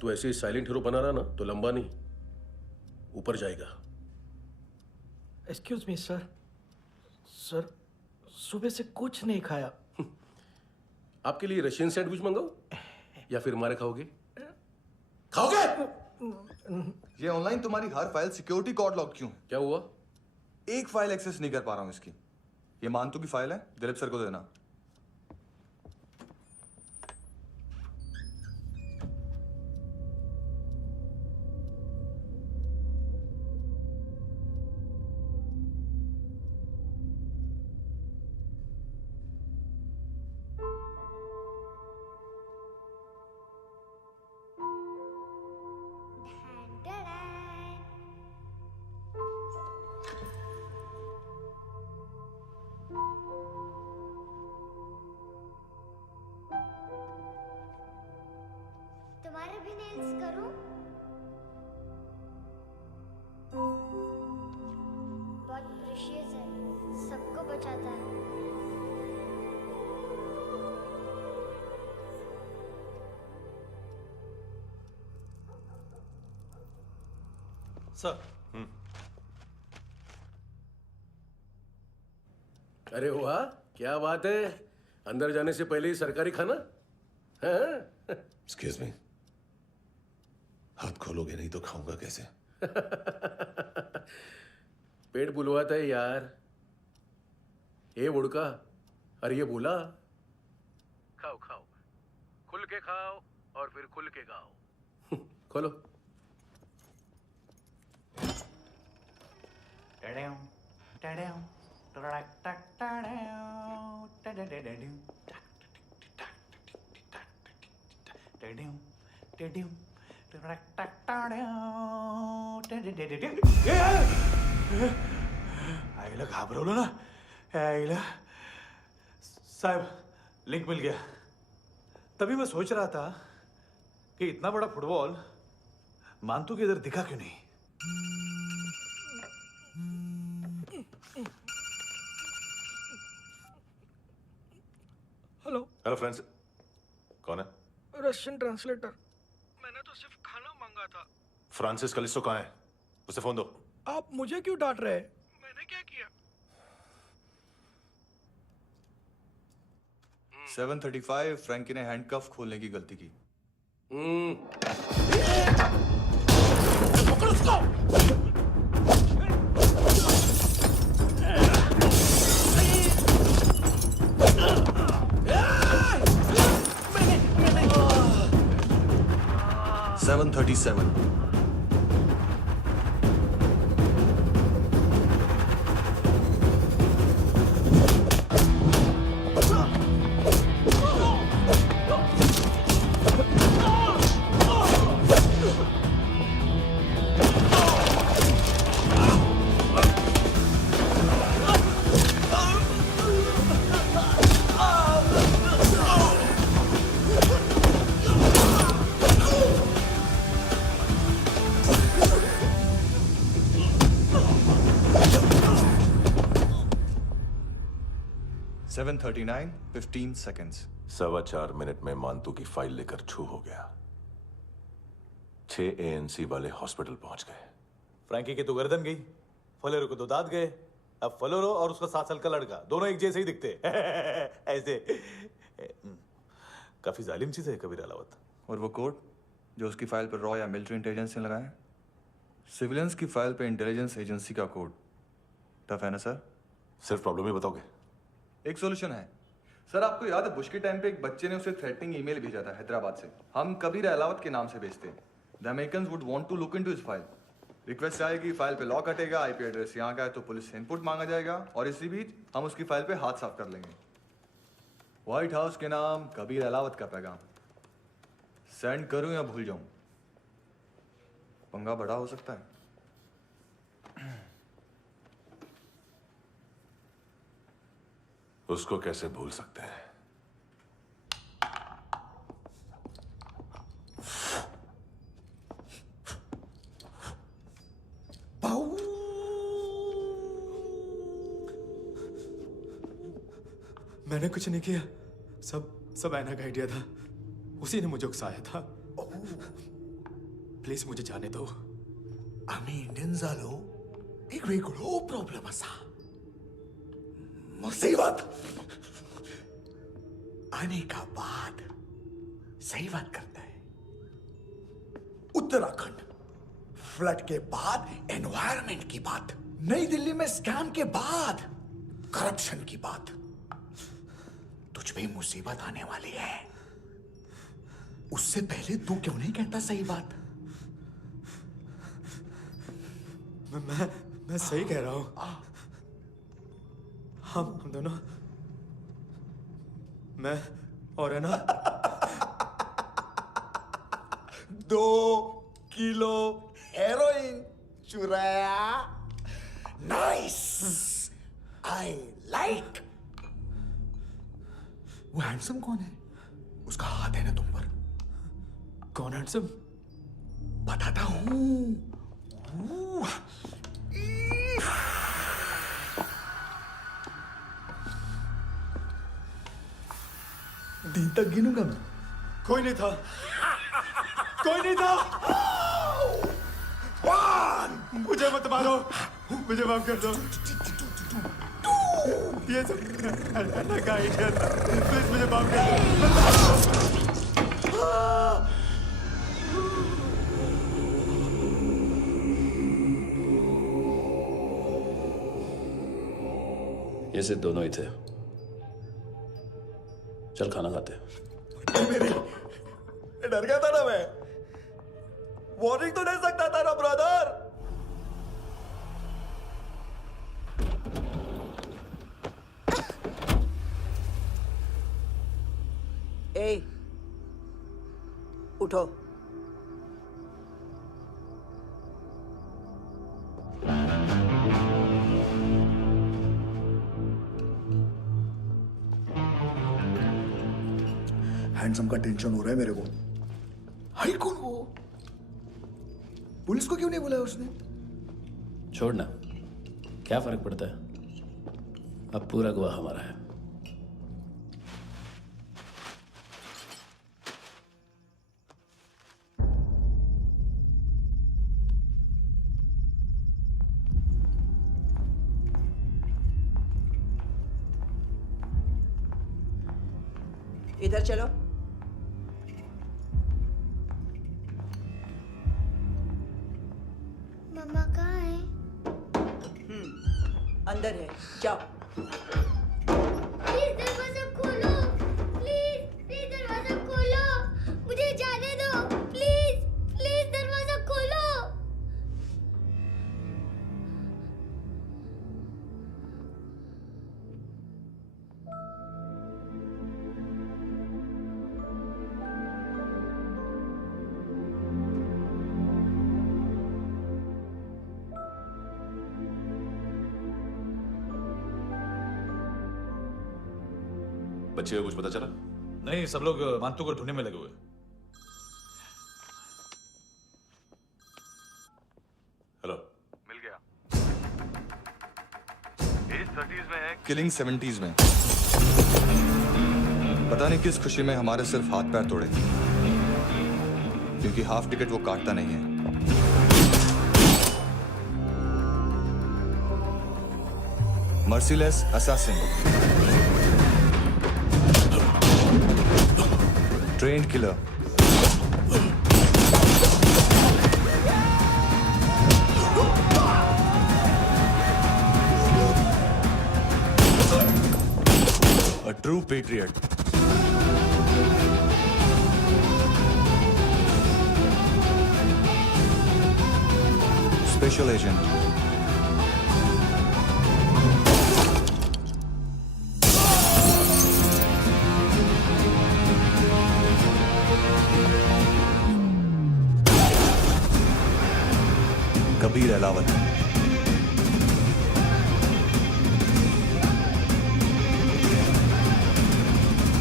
तो ऐसे ही साइलेंट हीरो बना रहा ना तो लंबा नहीं, ऊपर जाएगा। एक्सक्यूज मी सर, सर सुबह से कुछ नहीं खाया। आपके लिए रशियन सैंडविच मंगाओ या फिर हमारे खाओगे? खाओगे? ये ऑनलाइन तुम्हारी हर फाइल सिक्योरिटी कोड लॉक क्यों? क्या हुआ? एक फाइल एक्सेस नहीं कर पा रहा हूं इसकी। ये मानतू की फाइल है, दिलीप सर को देना। तुम्हारे भी नेल्स करूं? बहुत प्रेशियस है, सबको बचाता है। सर। अरे वाह, क्या बात है। अंदर जाने से पहले ही सरकारी खाना। एक्सक्यूज मी, हाथ खोलोगे नहीं तो खाऊंगा कैसे? पेट बुलवाता है यार। ये बुड़का, अरे ये बोला। खाओ खाओ, खुल के खाओ और फिर खुल के गाओ। खोलो। आईला घाबरवलं ना? आईला साहब, लिंक मिल गया। तभी मैं सोच रहा था कि इतना बड़ा फुटबॉल मानतू के इधर दिखा क्यों नहीं? हेलो। हेलो फ्रेंड्स, कौन है? Russian translator. मैंने तो सिर्फ खाना मांगा था। फ्रांसिस कलिस्टो कहाँ है? उसे फोन दो। आप मुझे क्यों डांट रहे हैं? मैंने क्या किया? 735 फ्रैंकी ने हैंडकफ खोलने की गलती की। पकड़ उसको। 737 Oh! 7:39, 15 seconds. 4.25 मिनट में मानतू की फाइल लेकर छू हो गया। 6 ANC वाले हॉस्पिटल पहुंच गए। फ्रैंकी की तो गर्दन गई, फलेरो को तो दांत गए। अब फलेरो और उसका 7 साल का लड़का दोनों एक जैसे ही दिखते ऐसे। काफी जालिम चीज है कबीर अलावत। और वो कोड जो उसकी फाइल पर रॉ या मिलिट्री इंटेलिजेंस ने लगाया, सिविलियंस की फाइल पे इंटेलिजेंस एजेंसी का कोड। टफ है ना सर? सिर्फ प्रॉब्लम ही बताओगे? एक सॉल्यूशन है सर। आपको याद है बुश के टाइम पे एक बच्चे ने उसे थ्रेटनिंग ईमेल भेजा था हैदराबाद से। हम कबीर अलावत के नाम से भेजते हैं। The Americans would want to look into his file. Request आएगी, फाइल पे लॉक हटेगा, आईपी एड्रेस यहाँ का है तो पुलिस से इनपुट मांगा जाएगा और इसी बीच हम उसकी फाइल पे हाथ साफ कर लेंगे। व्हाइट हाउस के नाम कबीर अलावत का पैगाम। सेंड करूं या भूल जाऊं? पंगा बड़ा हो सकता है। उसको कैसे भूल सकते हैं? मैंने कुछ नहीं किया, सब ऐना का आइडिया था। उसी ने मुझे उकसाया था। प्लीज मुझे जाने दो। आम्ही इंडियन्सालो एक वेगळो प्रॉब्लेम असा। मुसीबत आने का बाद सही बात करता है। उत्तराखंड फ्लड के बाद एनवायरनमेंट की बात, नई दिल्ली में स्कैम के बाद करप्शन की बात। तुझ पे मुसीबत आने वाली है, उससे पहले तू क्यों नहीं कहता सही बात? मैं सही कह रहा हूं। हम दोनों, मैं और है ना 2 किलो हेरोइन चुराया। Nice, I like. वो हैंडसम कौन है? उसका हाथ है ना तुम पर? कौन हैंडसम? बताता हूं। दिन तक गिनूंगा मैं। कोई नहीं था, कोई नहीं था। मुझे मत मारो, मुझे माफ कर दो। ये सब ऐना का आइडिया था। प्लीज मुझे माफ कर दो। ये सिर्फ दोनों ही थे। चल खाना खाते। डर गया था ना मैं। वार्निंग तो दे सकता था ना ब्रदर। ए, उठो। हैंडसम का टेंशन हो रहा है मेरे को। हाई कौन वो? पुलिस को क्यों नहीं बुलाया उसने? छोड़ना, क्या फर्क पड़ता है? अब पूरा गवाह हमारा है। इधर चलो। मम्मा कहाँ है? अंदर है, जाओ। प्लीज दरवाजा खोलो, प्लीज दरवाजा खोलो, मुझे जाने दो, प्लीज दरवाजा खोलो। बच्चे को कुछ पता चला? नहीं, सब लोग मानतू को ढूंढने में लगे हुए। हेलो, मिल गया। इस 30s में है, किलिंग 70s में। पता नहीं किस खुशी में हमारे सिर्फ हाथ पैर तोड़े, क्योंकि हाफ टिकट वो काटता नहीं है। Merciless assassin, train killer, a true patriot. Special agent. Kabir Ahlawat.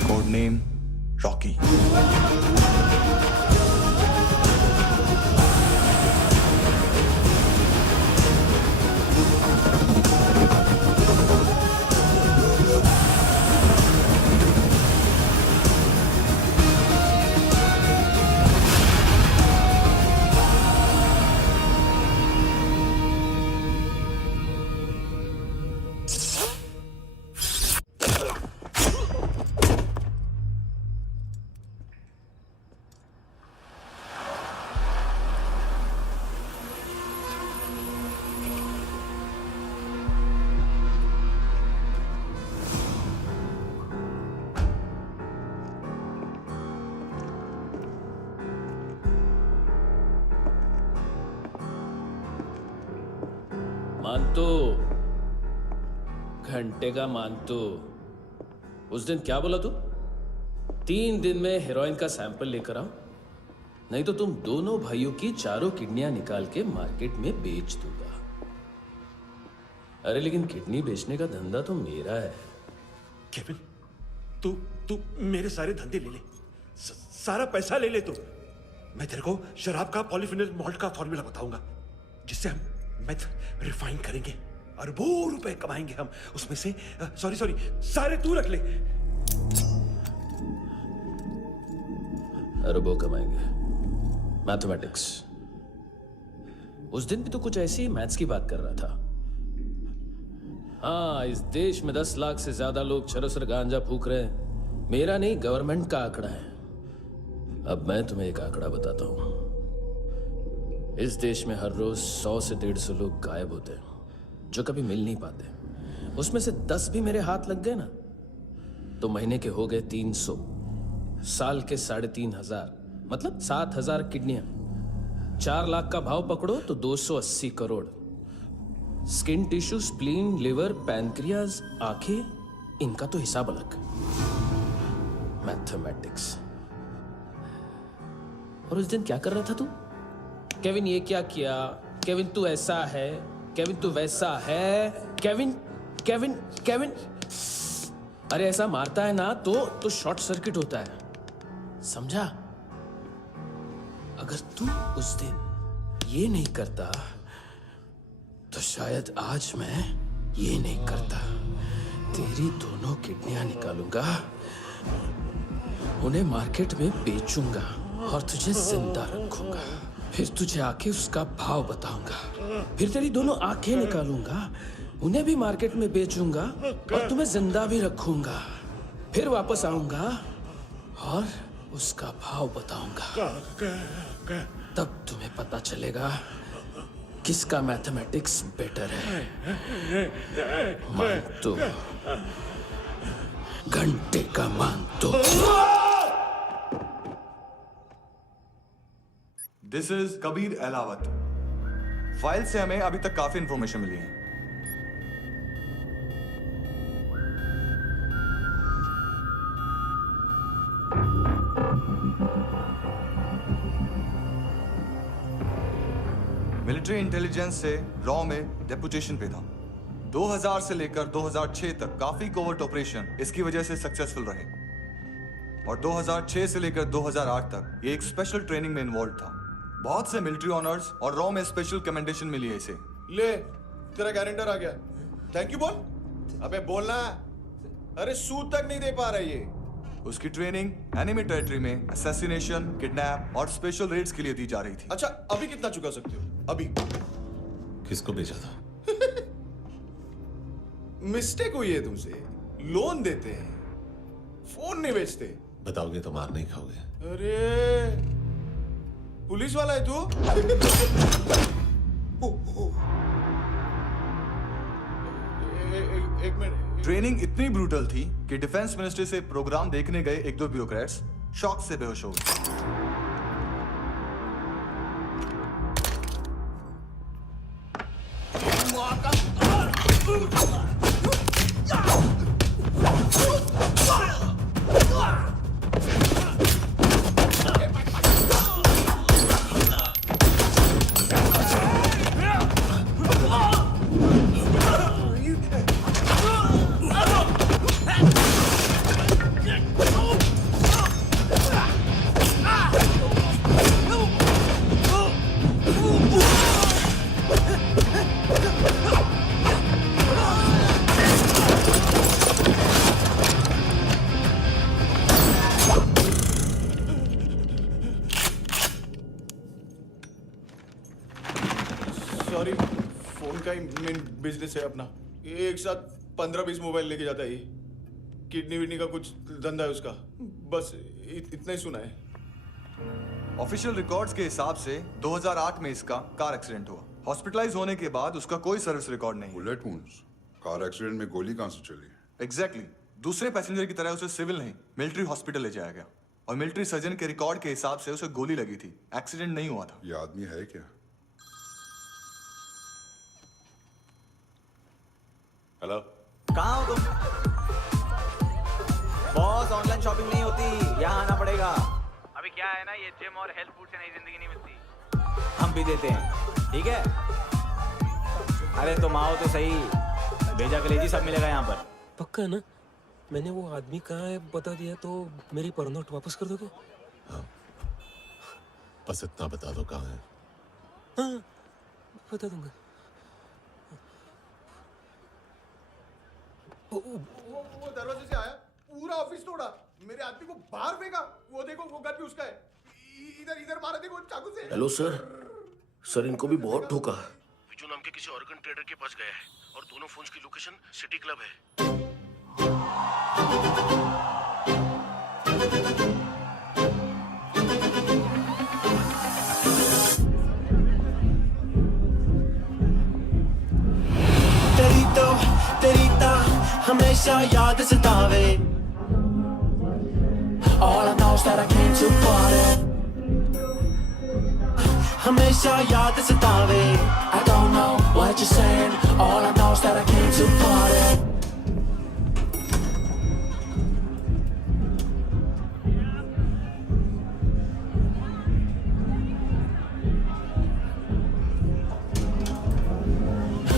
Code name Rocky. मानतो, घंटे का मानतो। उस दिन क्या बोला तू? 3 दिन में हेरोइन का सैंपल लेकर आओ, नहीं तो तुम दोनों भाइयों की चारों किडनियां निकाल के मार्केट में बेच दूंगा। अरे लेकिन किडनी बेचने का धंधा तो मेरा है। केविन, तू मेरे सारे धंधे ले ले, सारा पैसा ले ले तू। मैं तेरे को शराब का पॉलीफिनल मॉल्ट का फॉर्मूला बताऊंगा, जिससे हम मेथ रिफाइन करेंगे, अरबों रुपए कमाएंगे हम उसमें से। सॉरी सारे तू रख ले। अरबों कमाएंगे, मैथमेटिक्स। उस दिन भी तो कुछ ऐसी मैथ्स की बात कर रहा था। हाँ, इस देश में 10 लाख से ज्यादा लोग चरस और गांजा फूक रहे हैं। मेरा नहीं, गवर्नमेंट का आंकड़ा है। अब मैं तुम्हें एक आंकड़ा बताता हूं। इस देश में हर रोज 100 से 150 लोग गायब होते हैं, जो कभी मिल नहीं पाते। उसमें से 10 भी मेरे हाथ लग गए ना, तो महीने के हो गए 300, साल के 3500, मतलब 7000 किडनियां। 4 लाख का भाव पकड़ो तो 280 crore. Skin tissue, spleen, liver, pancreas, आंखें, इनका तो हिसाब अलग। मैथमेटिक्स। और उस दिन क्या कर रहा था तू? केविन ये क्या किया, केविन तू ऐसा है, केविन तू वैसा है, केविन केविन केविन। अरे ऐसा मारता है ना तो शॉर्ट सर्किट होता है, समझा? अगर तू उस दिन ये नहीं करता तो शायद आज मैं ये नहीं करता। तेरी दोनों किडनियां निकालूंगा, उन्हें मार्केट में बेचूंगा और तुझे जिंदा रखूंगा। फिर तुझे आके उसका भाव बताऊंगा। फिर तेरी दोनों आंखें निकालूंगा, उन्हें भी मार्केट में बेचूंगा और तुम्हें जिंदा भी रखूंगा। फिर वापस आऊंगा और उसका भाव बताऊंगा। तब तुम्हें पता चलेगा किसका मैथमेटिक्स बेटर है। मानतो, घंटे का मानतो। This is Kabir Ahlawat. File से हमें अभी तक काफी इंफॉर्मेशन मिली है। मिलिट्री इंटेलिजेंस से रॉ में डेपुटेशन पे था। 2000 से लेकर 2006 तक काफी कोवर्ट ऑपरेशन इसकी वजह से सक्सेसफुल रहे, और 2006 से लेकर 2008 तक ये एक स्पेशल ट्रेनिंग में इन्वॉल्व था। बहुत से मिलिट्री ऑनर्स और रॉ में स्पेशल कमेंडेशन मिली है इसे। ले, तेरा गारंटर आ गया। थैंक यू बोल। अबे बोलना। अरे सूद तक नहीं दे पा रहा ये। उसकी ट्रेनिंग एनिमी टेरिटरी में असैसिनेशन, किडनैप और स्पेशल रेड्स के लिए दी जा रही थी। अच्छा अभी कितना चुका सकते हो? अभी किसको भेजा था? मिस्टेक हुई है तुमसे। लोन देते हैं, फोन नहीं बेचते। बताओगे तो मार नहीं खाओगे। अरे पुलिस वाला है तू? एक मिनट। ट्रेनिंग इतनी ब्रूटल थी कि डिफेंस मिनिस्ट्री से प्रोग्राम देखने गए एक दो ब्यूरोक्रेट्स शॉक से बेहोश हो गए। सॉरी, फोन का ही मेन बिजनेस है अपना। एक साथ 15-20 मोबाइल लेके जाता है ये। किडनी विडनी का कुछ धंधा है उसका। बस इतना ही सुना है। ऑफिशियल रिकॉर्ड्स के हिसाब से 2008 में इसका कार एक्सीडेंट हुआ। हॉस्पिटलाइज होने के बाद उसका कोई सर्विस रिकॉर्ड नहीं। Bullet wounds. कार एक्सीडेंट में गोली कहां से चली? एग्जैक्टली। दूसरे पैसेंजर की तरह उसे सिविल नहीं, मिलिट्री हॉस्पिटल ले जाया गया और मिलिट्री सर्जन के रिकॉर्ड के हिसाब से उसे गोली लगी थी। एक्सीडेंट नहीं हुआ था। ये आदमी है क्या? हेलो, कहाँ हो तुम? बॉस, ऑनलाइन शॉपिंग नहीं होती, यहाँ आना पड़ेगा। अभी क्या है ना, ये जिम और हेल्थ फूड से नई जिंदगी नहीं मिलती। हम भी देते हैं, ठीक है? अरे तुम आओ तो सही, भेजा कलेजी सब मिलेगा यहाँ पर। पक्का ना? मैंने वो आदमी कहाँ है बता दिया तो मेरी पर नोट वापस कर दोगे? हाँ, बस इतना बता दो कहाँ है। हाँ, बता दूंगा। वो दरवाजे से आया, पूरा ऑफिस तोड़ा, मेरे आदमी को बाहर फेंका। वो देखो, वो गन भी उसका है। इधर मारा, देखो चाकू से। हेलो सर, सर इनको भी बहुत ठोका। विजू नाम के किसी ऑर्गन ट्रेडर के पास गया है और दोनों फोन्स की लोकेशन सिटी क्लब है। तेरी ता हमेशा याद सतावे। All I know is that I came to party. हमेशा याद सतावे। I don't know what you're saying. All I know is that I came to party.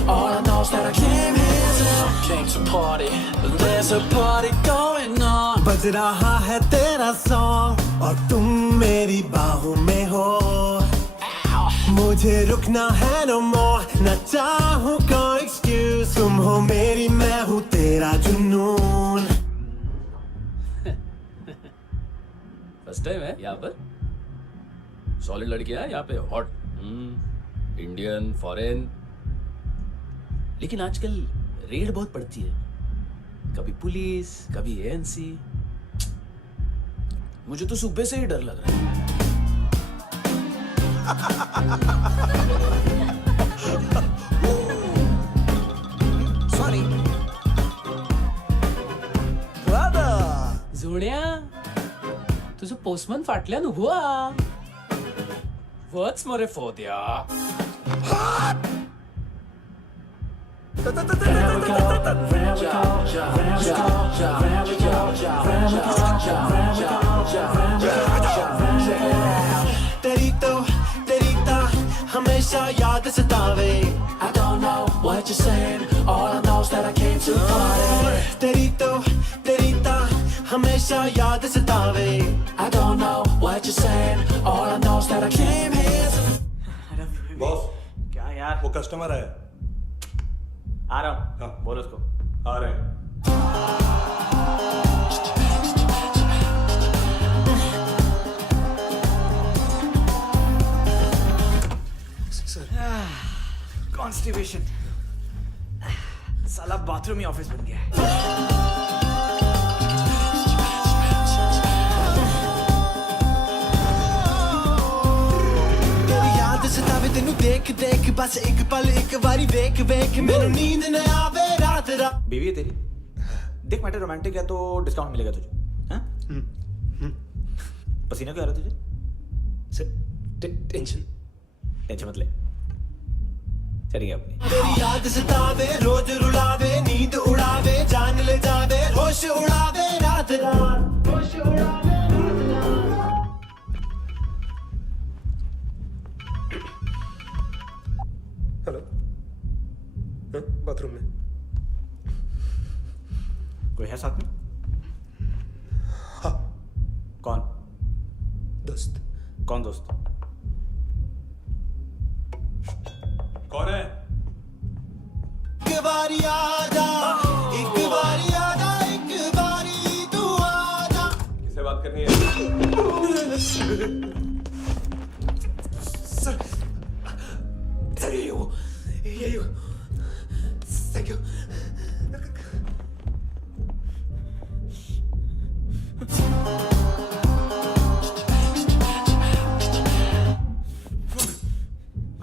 All I know is that I came to party. There's a party going on. बज रहा है तेरा song और तुम मेरी बाहों में हो। मुझे रुकना है no more, न चाहूँ कोई excuse। तुम हो मेरी, मैं हूँ तेरा जुनून। फर्स्ट टाइम है यहाँ पर। सॉलिड लड़कियां हैं यहाँ पे, हॉट इंडियन, फॉरेन। लेकिन आजकल रेड बहुत पड़ती है, कभी पुलिस, कभी एएनसी। मुझे तो सुबह से ही डर लग रहा है। सॉरी जोड्या, तुझं पोस्टमन फाटल्यान हुआ. वच मरे फोद्या. तेरी हमेशा याद सतावे. I don't know what you're saying. All I know is that I came to party. तेरी हमेशा याद सतावे. I don't know what you're saying. All I know is that I came here. Boss, क्या यार? वो कस्टमर है. आ रहा हूँ. बोलो उसको. आ रहे हैं। कॉन्स्टिपेशन, साला बाथरूम ही ऑफिस बन गया है। तेरी याद सतावे तेनू देख देख, बस एक पल एक बारी वेख वेख, मेनू नींद न आवे रात रात। बीवी है तेरी? देख मैटर रोमांटिक है तो डिस्काउंट मिलेगा तुझे। हाँ? पसीना क्यों आ रहा है तुझे? टेंशन मत ले, चलेगी अपनी। तेरी याद सतावे रोज रुलावे, नींद उड़ावे, जान ले जावे, होश उड़ावे रात रात, होश उड़ावे रात रात। हेलो, बाथरूम में कोई है साथ में? हाँ। कौन? दोस्त। कौन दोस्त? कौन है? एक बारी आजा, एक बारी आजा, एक बारी तू आजा। किससे बात करनी है? सर, सर यही हो, यही हो। Thank you.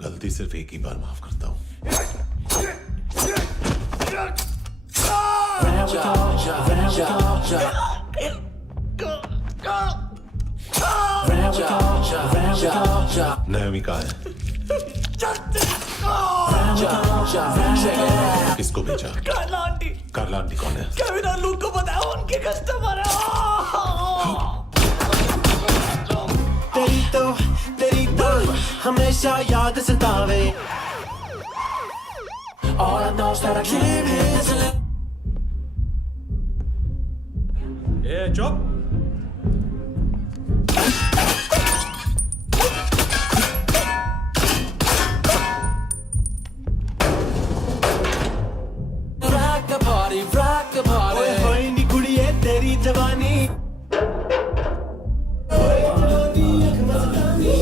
गलती सिर्फ एक ही बार माफ करता हूं। नायोमी कहाँ है? किसको भेजा? कार्ला आंटी। कार्ला आंटी कौन है? केविन और लूक को बताओ, उनके कस्टमर है। तेरी तो हमेशा याद सतावे। All I know is that I came here to live. ए चुप। rock the party. ओए होए नी कुड़िए तेरी जवानी, ओए जवानी अख मस्तानी।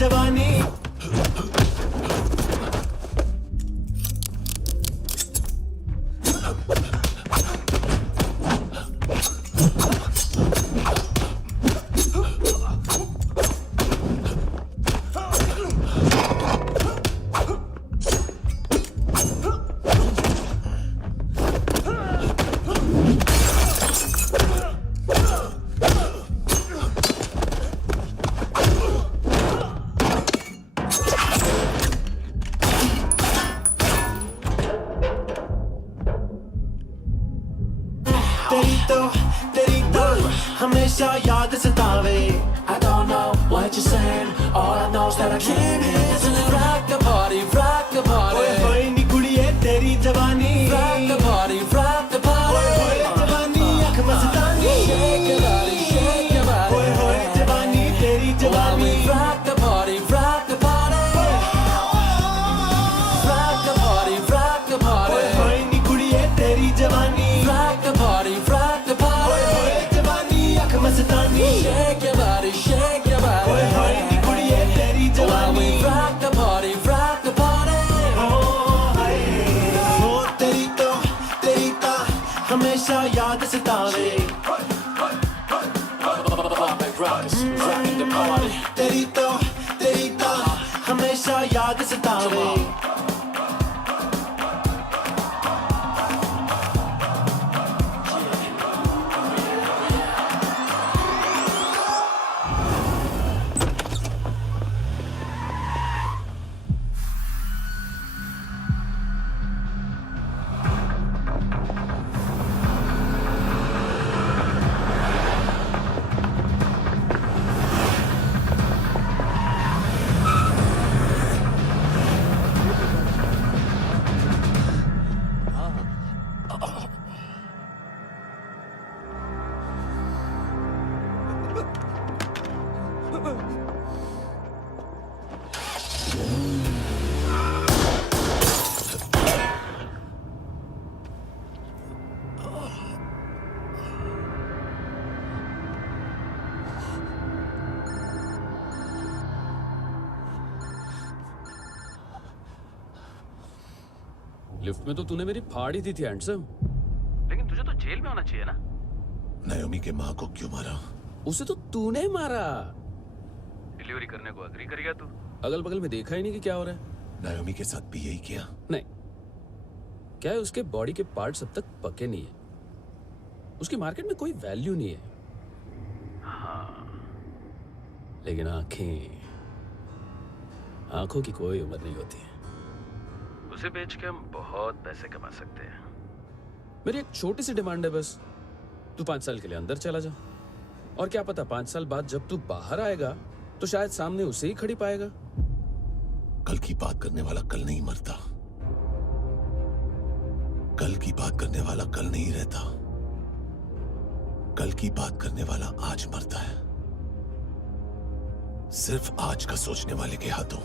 जवानी तेरी तो हमेशा याद सतावे। I don't know what you're saying, all I know is that I came here to rock the party, rock the party. ओए होए नी कुड़िए तेरी जवानी, rock the party, rock the party. ओए होए जवानी अख मस्तानी, shake your body, shake your body. ओए होए जवानी तेरी जवानी, rock the party, rock the party. Rock the party, rock the party. ओए होए नी कुड़िए तेरी जवानी, rock the party, rock the party. Mastani shake your body, shake your body. ओए होए नी कुड़िए तेरी जवानी, rock the party, rock the party. ओ तेरी तो हमेशा याद सतावे। तेरी तो हमेशा याद सतावे। लिफ्ट में तो तूने मेरी फाड़ ही दी थी हैंडसम। लेकिन तुझे तो जेल में होना चाहिए ना। नायोमी के माँ को क्यों मारा? उसे तो तूने मारा। डिलीवरी करने को अग्री कर गया तू। अगल बगल में देखा ही नहीं कि क्या हो रहा है। नायोमी के साथ भी यही किया? नहीं, क्या है उसके बॉडी के पार्ट्स अब तक पके नहीं है, उसकी मार्केट में कोई वैल्यू नहीं है। हाँ, लेकिन आंखों की कोई उम्र नहीं होती है। उसे बेच के हम बहुत पैसे कमा सकते हैं। मेरी एक छोटी सी डिमांड है बस, तू 5 साल के लिए अंदर चला जा, और क्या पता 5 साल बाद जब तू बाहर आएगा तो शायद सामने उसे ही खड़ी पाएगा। कल की बात करने वाला कल नहीं मरता, कल की बात करने वाला कल नहीं रहता, कल की बात करने वाला आज मरता है। सिर्फ आज का सोचने वाले के हाथों।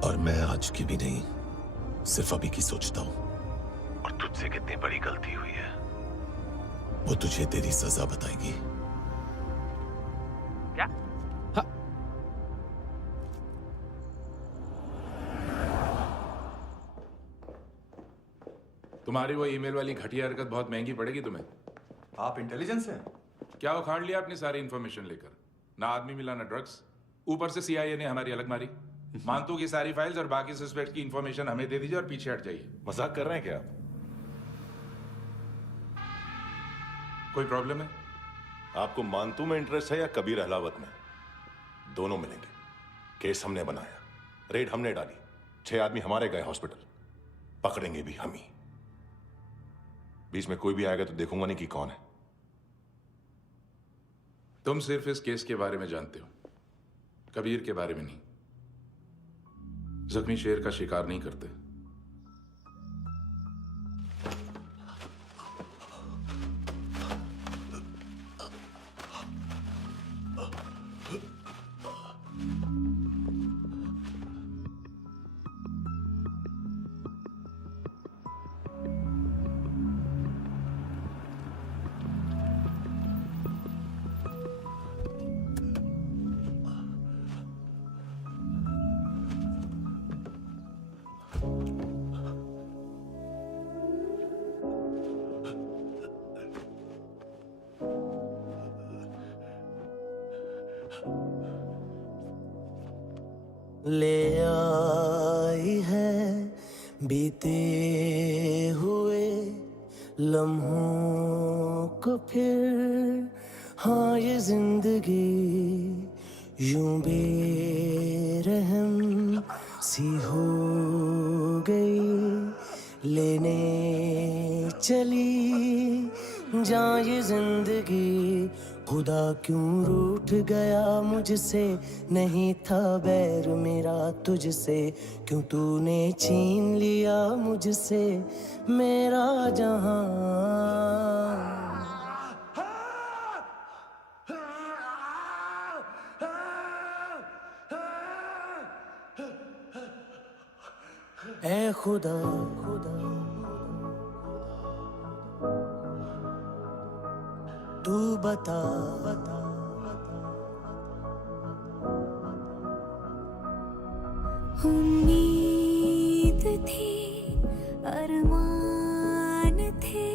और मैं आज की भी नहीं, सिर्फ अभी की सोचता हूं। और तुझसे कितनी बड़ी गलती हुई है वो तुझे तेरी सजा बताएगी। क्या? हाँ। तुम्हारी वो ईमेल वाली घटिया हरकत बहुत महंगी पड़ेगी तुम्हें। आप इंटेलिजेंस हैं? क्या उखाड़ लिया अपनी सारी इंफॉर्मेशन लेकर? ना आदमी मिला ना ड्रग्स, ऊपर से CIA ने हमारी अलग मारी। मानतू की सारी फाइल्स और बाकी सस्पेक्ट की इंफॉर्मेशन हमें दे दीजिए और पीछे हट जाइए। मजाक कर रहे हैं क्या आप? कोई प्रॉब्लम है? आपको मानतू में इंटरेस्ट है या कबीर अहलावत में? दोनों मिलेंगे। केस हमने बनाया, रेड हमने डाली, 6 आदमी हमारे गए हॉस्पिटल, पकड़ेंगे भी हम ही। बीच में कोई भी आएगा तो देखूंगा नहीं कि कौन है। तुम सिर्फ इस केस के बारे में जानते हो, कबीर के बारे में नहीं। जख्मी शेर का शिकार नहीं करते। ले आई है बीते हुए लम्हों को फिर, हाँ ये जिंदगी यूं बेरहम सी हो गई, लेने चली जा ये जिंदगी। खुदा क्यों रूठ गया मुझसे, नहीं था बैर मेरा तुझसे, क्यों तूने छीन लिया मुझसे मेरा जहां। ऐ खुदा तू बता उम्मीद थी, अरमान थे,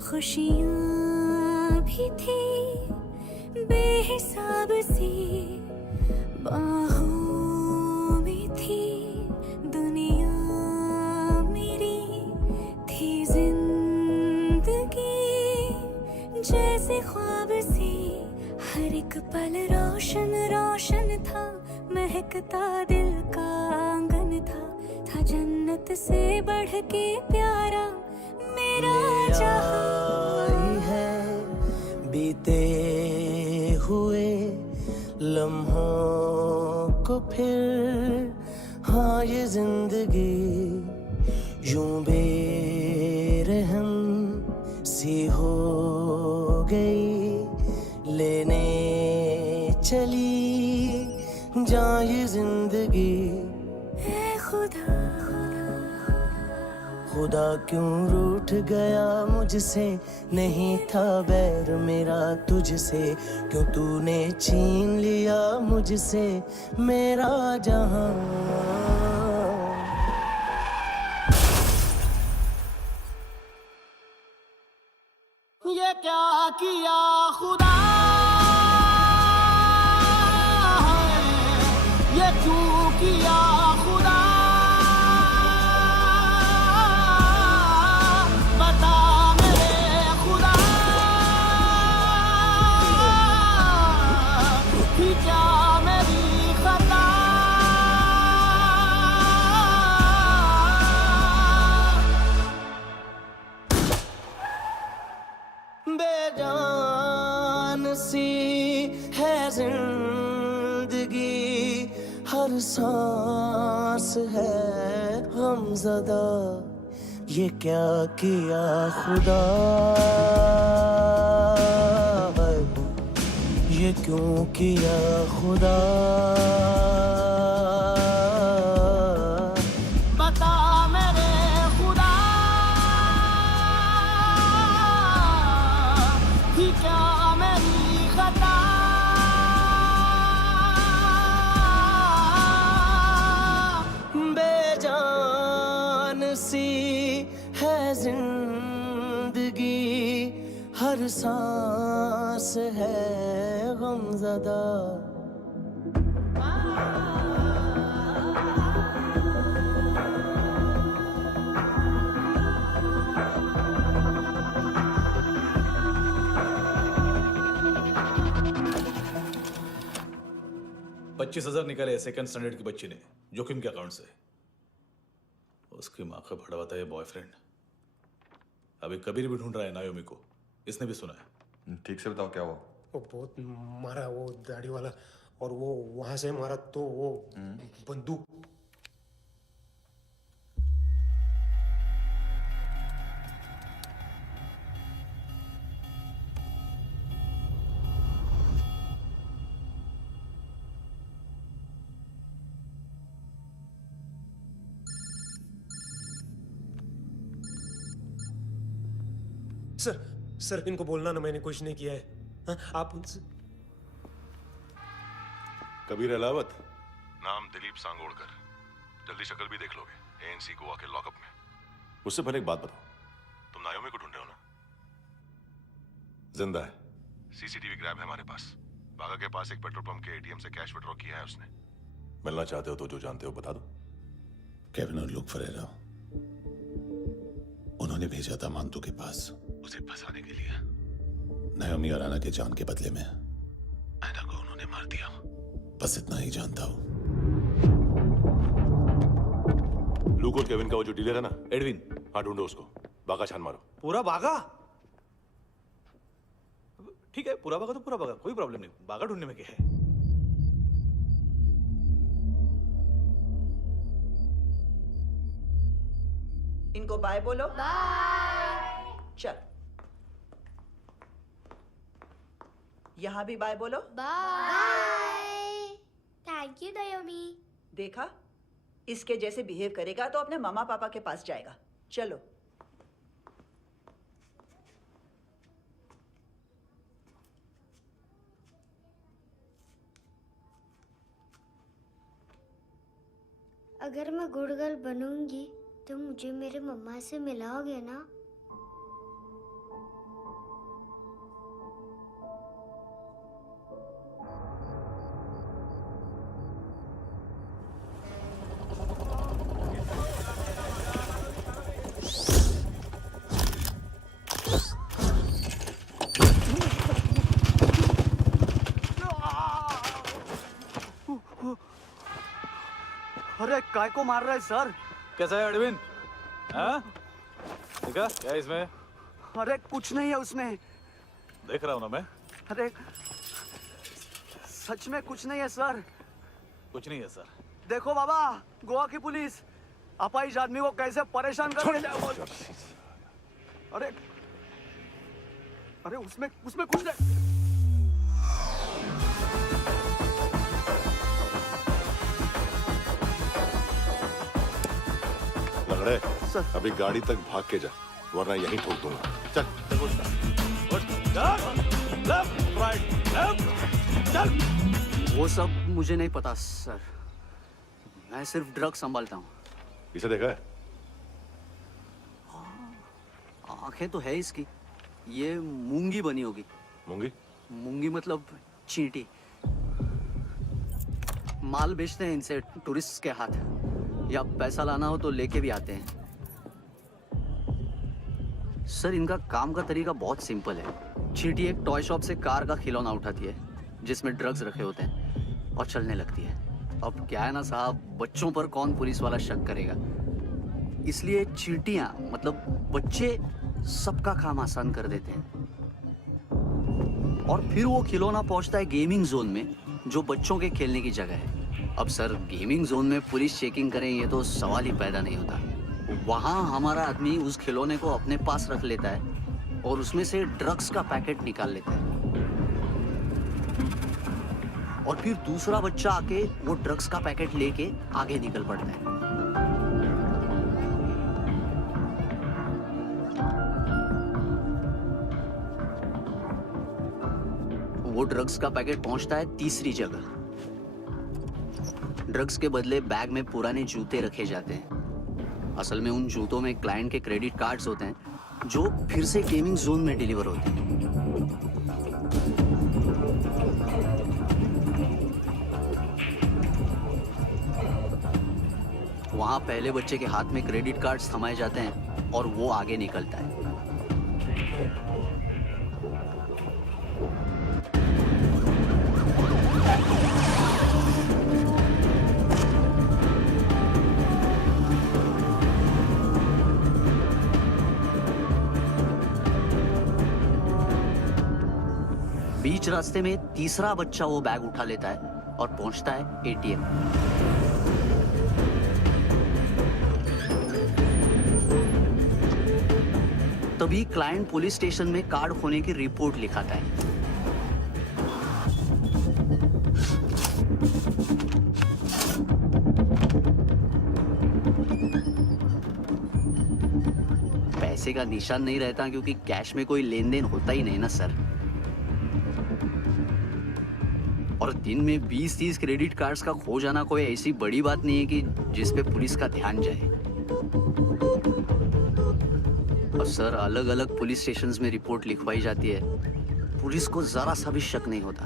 खुशियाँ भी थी बेहिसाब सी, बाहों में थी दुनिया मेरी, थी जिंदगी जैसे ख्वाब सी, हर एक पल रोशन रोशन था, महकता दिल का आंगन था जन्नत से बढ़ के प्यारा मेरा जहां। है बीते हुए लम्हों को फिर, हाँ ये जिंदगी यूं बेरहम सी हो गई, लेने चली जा ये जिंदगी। ऐ खुदा खुदा क्यों रूठ गया मुझसे, नहीं था बैर मेरा तुझसे, क्यों तूने छीन लिया मुझसे मेरा जहां। किया खुदा बता मेरे खुदा कि क्या मेरी खता बेजान सी है जिंदगी हर सांस है गमज़दा ये क्या किया खुदा ये क्यों किया खुदा बता मेरे खुदा कि क्या मेरी खता बेजान सी है जिंदगी हर सांस है गमज़दा $25,000 निकाले सेकंड स्टैंडर्ड की बच्ची ने जोखिम के अकाउंट से। उसकी माँ का भड़वाता है बॉयफ्रेंड। अभी कबीर भी ढूंढ रहा है नायोमी को, इसने भी सुना है। ठीक से बताओ क्या हुआ। वो बहुत मारा वो दाढ़ी वाला, और वो वहां से मारा तो वो बंदूक। सर इनको बोलना ना मैंने कुछ नहीं किया है। हाँ, आप उनसे। कबीर अलावत, नाम दिलीप सांगोड़कर। जल्दी शक्ल भी देख लोगे एएनसी गोवा के लॉकअप में। उससे पहले एक बात बताओ, तुम नायोमी को ढूंढ रहे हो ना? जिंदा है, सीसीटीवी ग्रैब है हमारे पास। बागा के पास एक पेट्रोल पंप के एटीएम से कैश विड्रॉ किया है उसने। मिलना चाहते हो तो जो जानते हो बता दो। केविन और लुक फरेरा, उन्होंने भेजा था मांतू के पास उसे फंसाने के लिए। नायोमी और आना के जान के बदले में आना को उन्होंने मार दिया। बस इतना ही जानता हूं। लुक और केविन का वो जो डीलर है ना, एडविन, हाँ ढूंढो उसको। बागा छान मारो। पूरा बागा? ठीक है, पूरा बागा तो पूरा बागा, कोई प्रॉब्लम नहीं। बागा ढूंढने में क्या है? इनको बाय बोलो। बाय। चल, यहां भी बाय बोलो। बाय। Thank you नायोमी। देखा, इसके जैसे बिहेव करेगा तो अपने मामा पापा के पास जाएगा। चलो। अगर मैं गुड गर्ल बनूंगी तो मुझे मेरे मम्मा से मिलाओगे ना? अरे काय को मार रहा है सर? कैसा है एडविन? हाँ? देखा क्या है इसमें? अरे कुछ नहीं है उसमें। देख रहा हूं ना मैं। अरे सच में कुछ नहीं है सर। कुछ नहीं है सर। देखो बाबा, गोवा की पुलिस अपाइज आदमी को कैसे परेशान कर रही है। अरे अरे उसमें कुछ नहीं। लंगड़े, अभी गाड़ी तक भाग के जा, वरना यहीं ठोक दूंगा। चल। वो सब मुझे नहीं पता सर, मैं सिर्फ ड्रग संभालता हूँ। इसे देखा है? आंखें तो है इसकी, ये मूंगी बनी होगी। मूंगी? मूंगी मतलब चींटी। माल बेचते हैं इनसे टूरिस्ट के हाथ, या पैसा लाना हो तो लेके भी आते हैं। सर इनका काम का तरीका बहुत सिंपल है। चींटी एक टॉय शॉप से कार का खिलौना उठाती है जिसमें ड्रग्स रखे होते हैं और चलने लगती है। अब क्या है ना साहब, बच्चों पर कौन पुलिस वाला शक करेगा, इसलिए चींटियां मतलब बच्चे सबका काम आसान कर देते हैं। और फिर वो खिलौना पहुंचता है गेमिंग जोन में, जो बच्चों के खेलने की जगह है। अब सर गेमिंग जोन में पुलिस चेकिंग करें ये तो सवाल ही पैदा नहीं होता। वहां हमारा आदमी उस खिलौने को अपने पास रख लेता है और उसमें से ड्रग्स का पैकेट निकाल लेता है, और फिर दूसरा बच्चा आके वो ड्रग्स का पैकेट लेके आगे निकल पड़ता है। वो ड्रग्स का पैकेट पहुंचता है तीसरी जगह। ड्रग्स के बदले बैग में पुराने जूते रखे जाते हैं। असल में उन जूतों में क्लाइंट के क्रेडिट कार्ड्स होते हैं जो फिर से गेमिंग जोन में डिलीवर होते हैं। वहां पहले बच्चे के हाथ में क्रेडिट कार्ड्स थमाए जाते हैं और वो आगे निकलता है। बीच रास्ते में तीसरा बच्चा वो बैग उठा लेता है और पहुंचता है एटीएम। तभी क्लाइंट पुलिस स्टेशन में कार्ड खोने की रिपोर्ट लिखाता है। पैसे का निशान नहीं रहता क्योंकि कैश में कोई लेन देन होता ही नहीं ना सर। और दिन में 20-30 क्रेडिट कार्ड्स का खो जाना कोई ऐसी बड़ी बात नहीं है कि जिस पे पुलिस का ध्यान जाए। और सर अलग अलग पुलिस स्टेशंस में रिपोर्ट लिखवाई जाती है, पुलिस को जरा सा भी शक नहीं होता।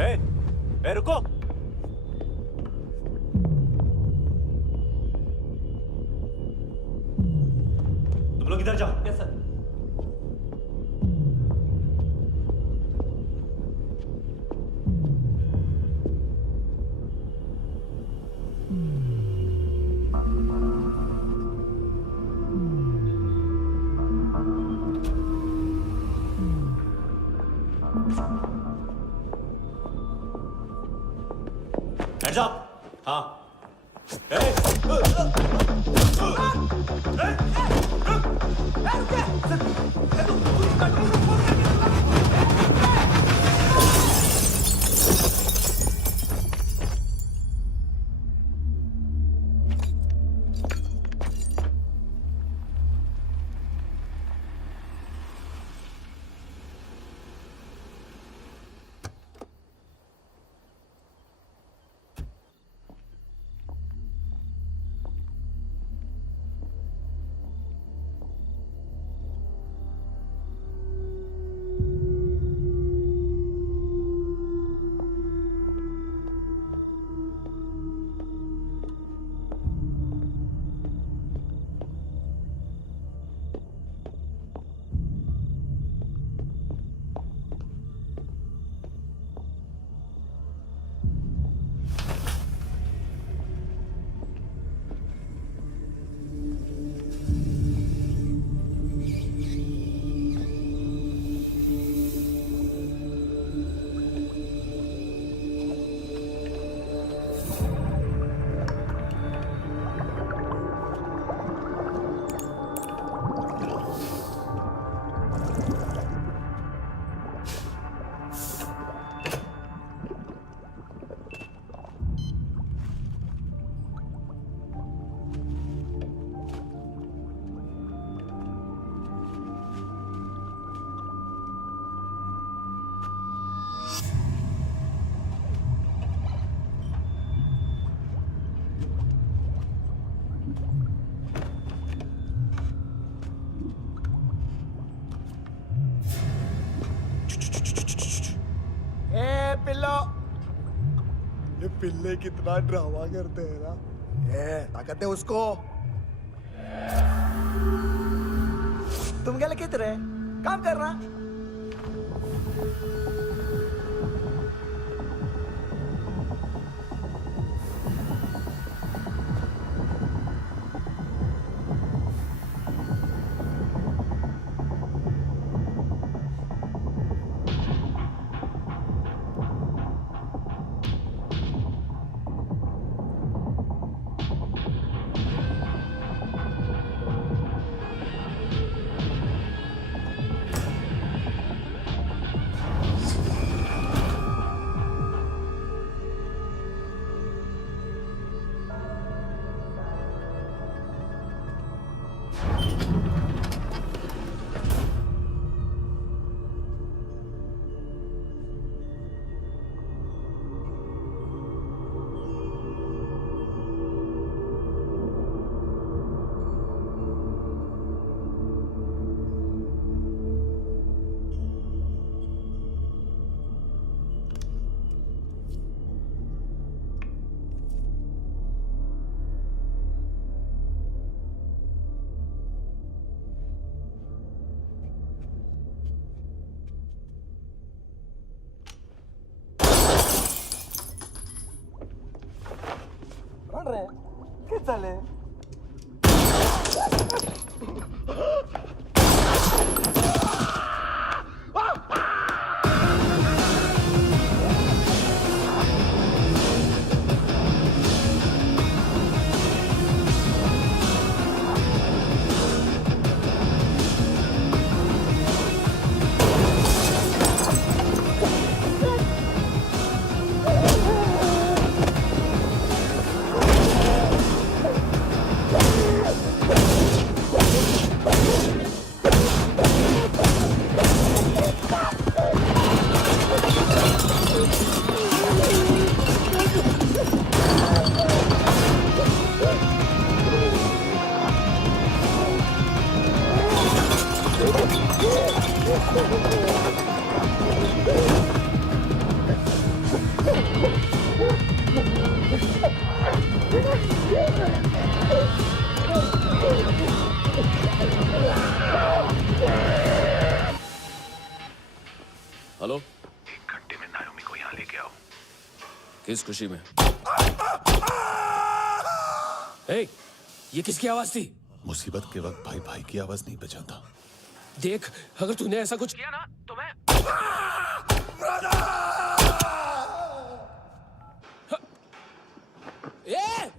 ए, रुको। तुम लोग इधर जाओ। Yes sir. Hands up! हाँ। पिल्लो। ये पिल्ले कितना ड्रामा करते हैं ना। ये ताकत है उसको। तुम क्या लिखित रहे? काम कर रहा। किती झाले? हेलो, 1 घंटे में नायोमी को यहाँ लेके आओ। किस खुशी में? ए, ये किसकी आवाज थी? मुसीबत के वक्त भाई भाई की आवाज नहीं पहचानता। देख, अगर तूने ऐसा कुछ किया ना तो मैं ए!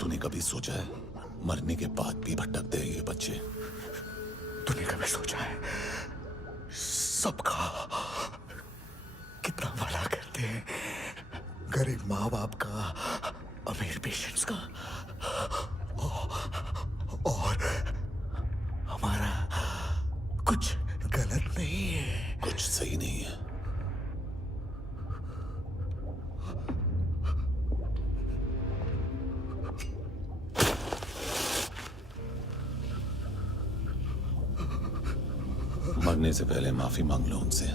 तूने कभी सोचा है मरने के बाद भी भटकते हैं ये बच्चे? तूने कभी सोचा है सबका कितना भला करते हैं? गरीब माँ बाप का, अमीर पेशेंट्स का, और हमारा कुछ गलत नहीं है। कुछ सही नहीं है। मरने से पहले माफी मांग लो उनसे।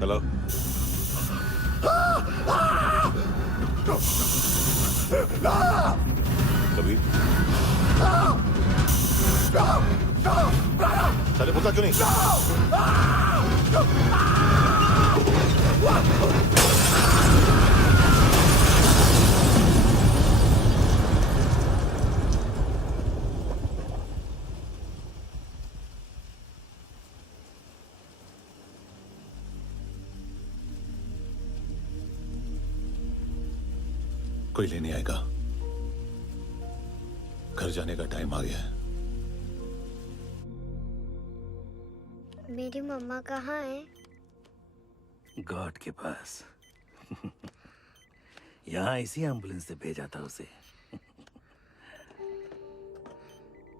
हेलो, कबीर, चले पूछा क्यों नहीं? कोई लेने आएगा? घर जाने का टाइम आ गया है। मेरी मम्मा कहाँ है? गॉड के पास। यहाँ इसी एम्बुलेंस से भेजा था उसे।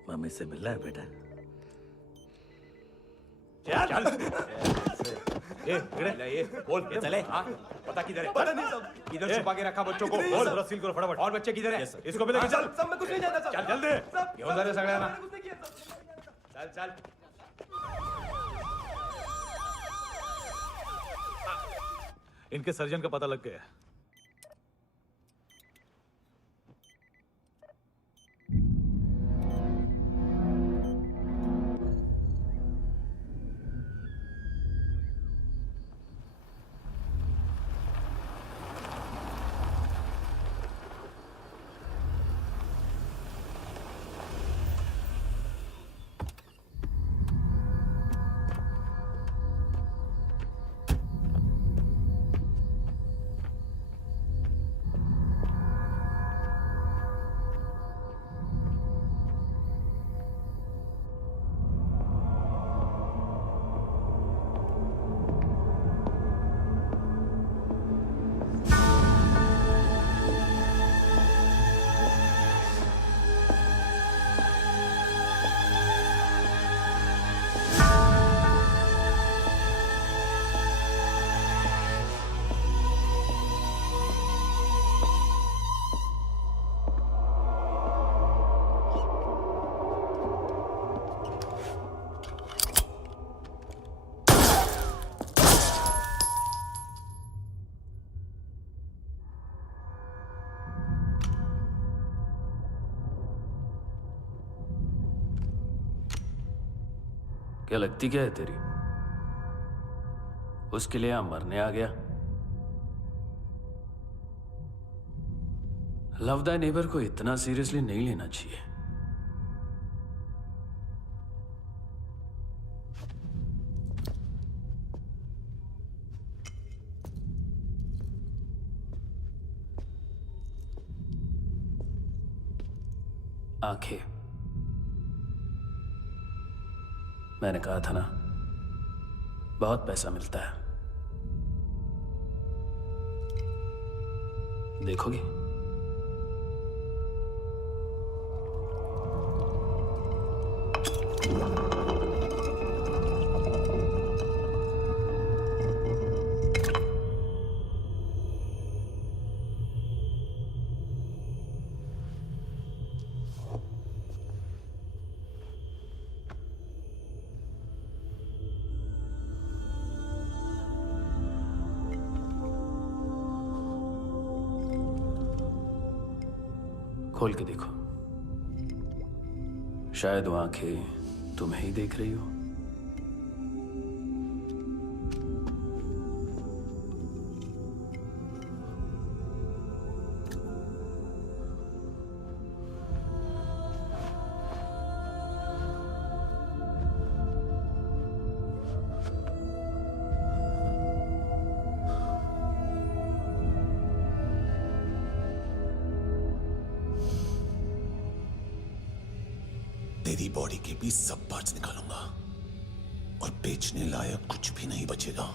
मम्मी से मिलना है बेटा। चल ये बोल ये चले। हाँ पता किधर है? पता नहीं सब इधर छुपा के रखा बच्चों को। बोल पूरा सील करो फटाफट। और बच्चे किधर है? इसको भी लेके चल। सब मैं कुछ नहीं जानता। चल जल्दी घेऊन जा रे सगळ्यांना। चल चल। इनके सर्जन का पता लग गया। क्या लगती क्या है तेरी? उसके लिए यहां मरने आ गया? लव द नेबर को इतना सीरियसली नहीं लेना चाहिए। आंखें, मैंने कहा था ना, बहुत पैसा मिलता है। देखोगे? खोल के देखो, शायद वो आंखें तुम्हें ही देख रही हो। तेरी बॉडी के भी सब पार्ट्स निकालूंगा और बेचने लायक कुछ भी नहीं बचेगा।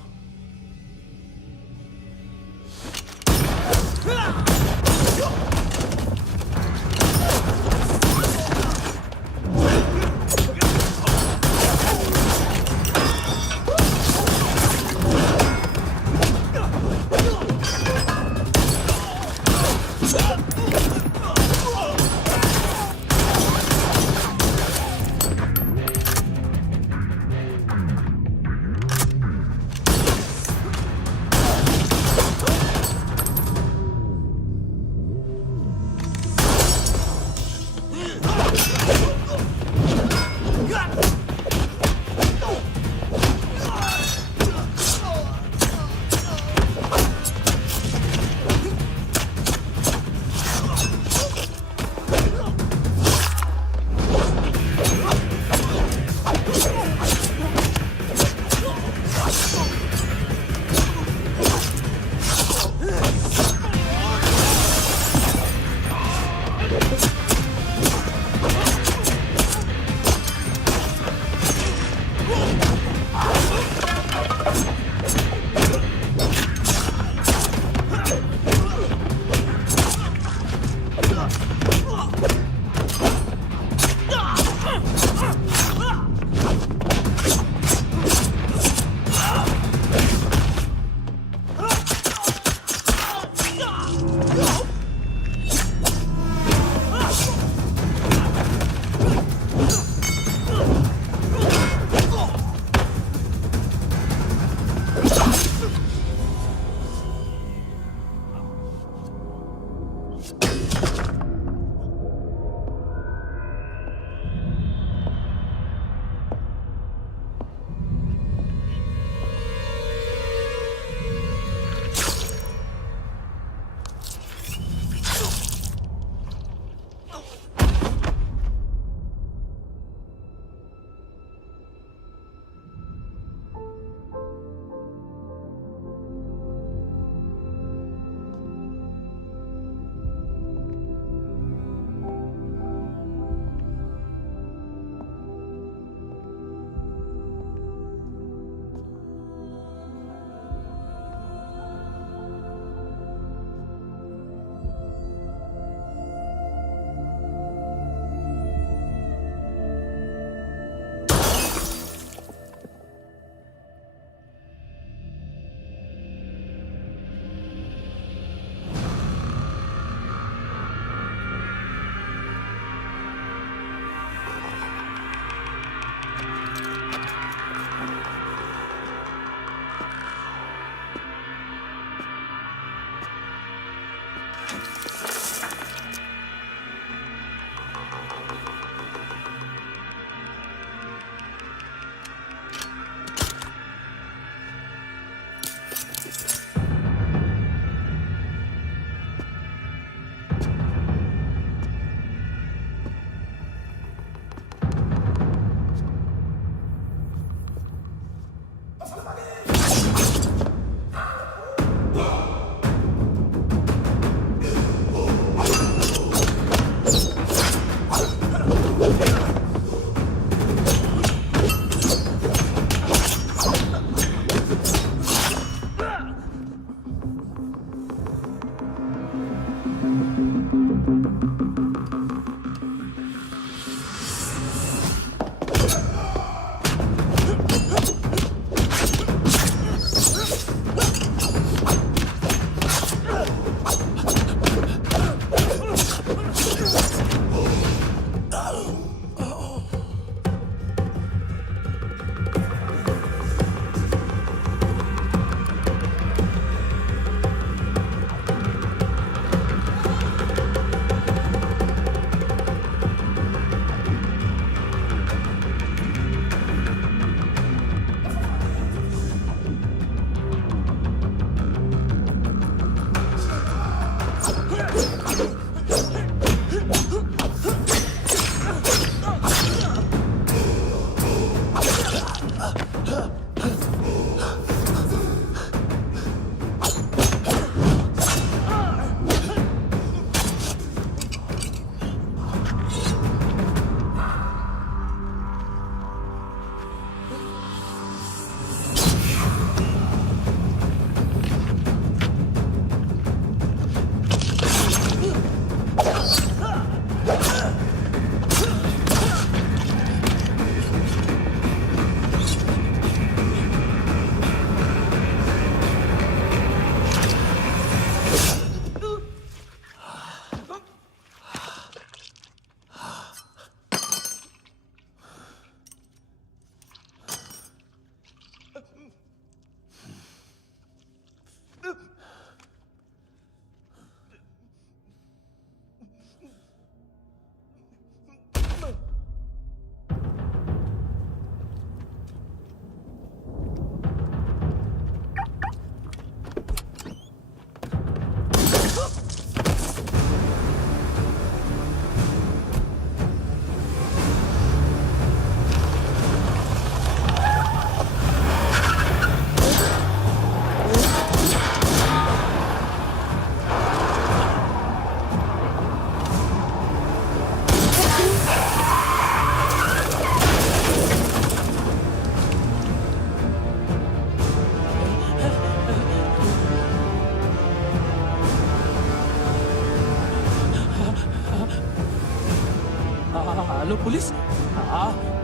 हेलो पुलिस,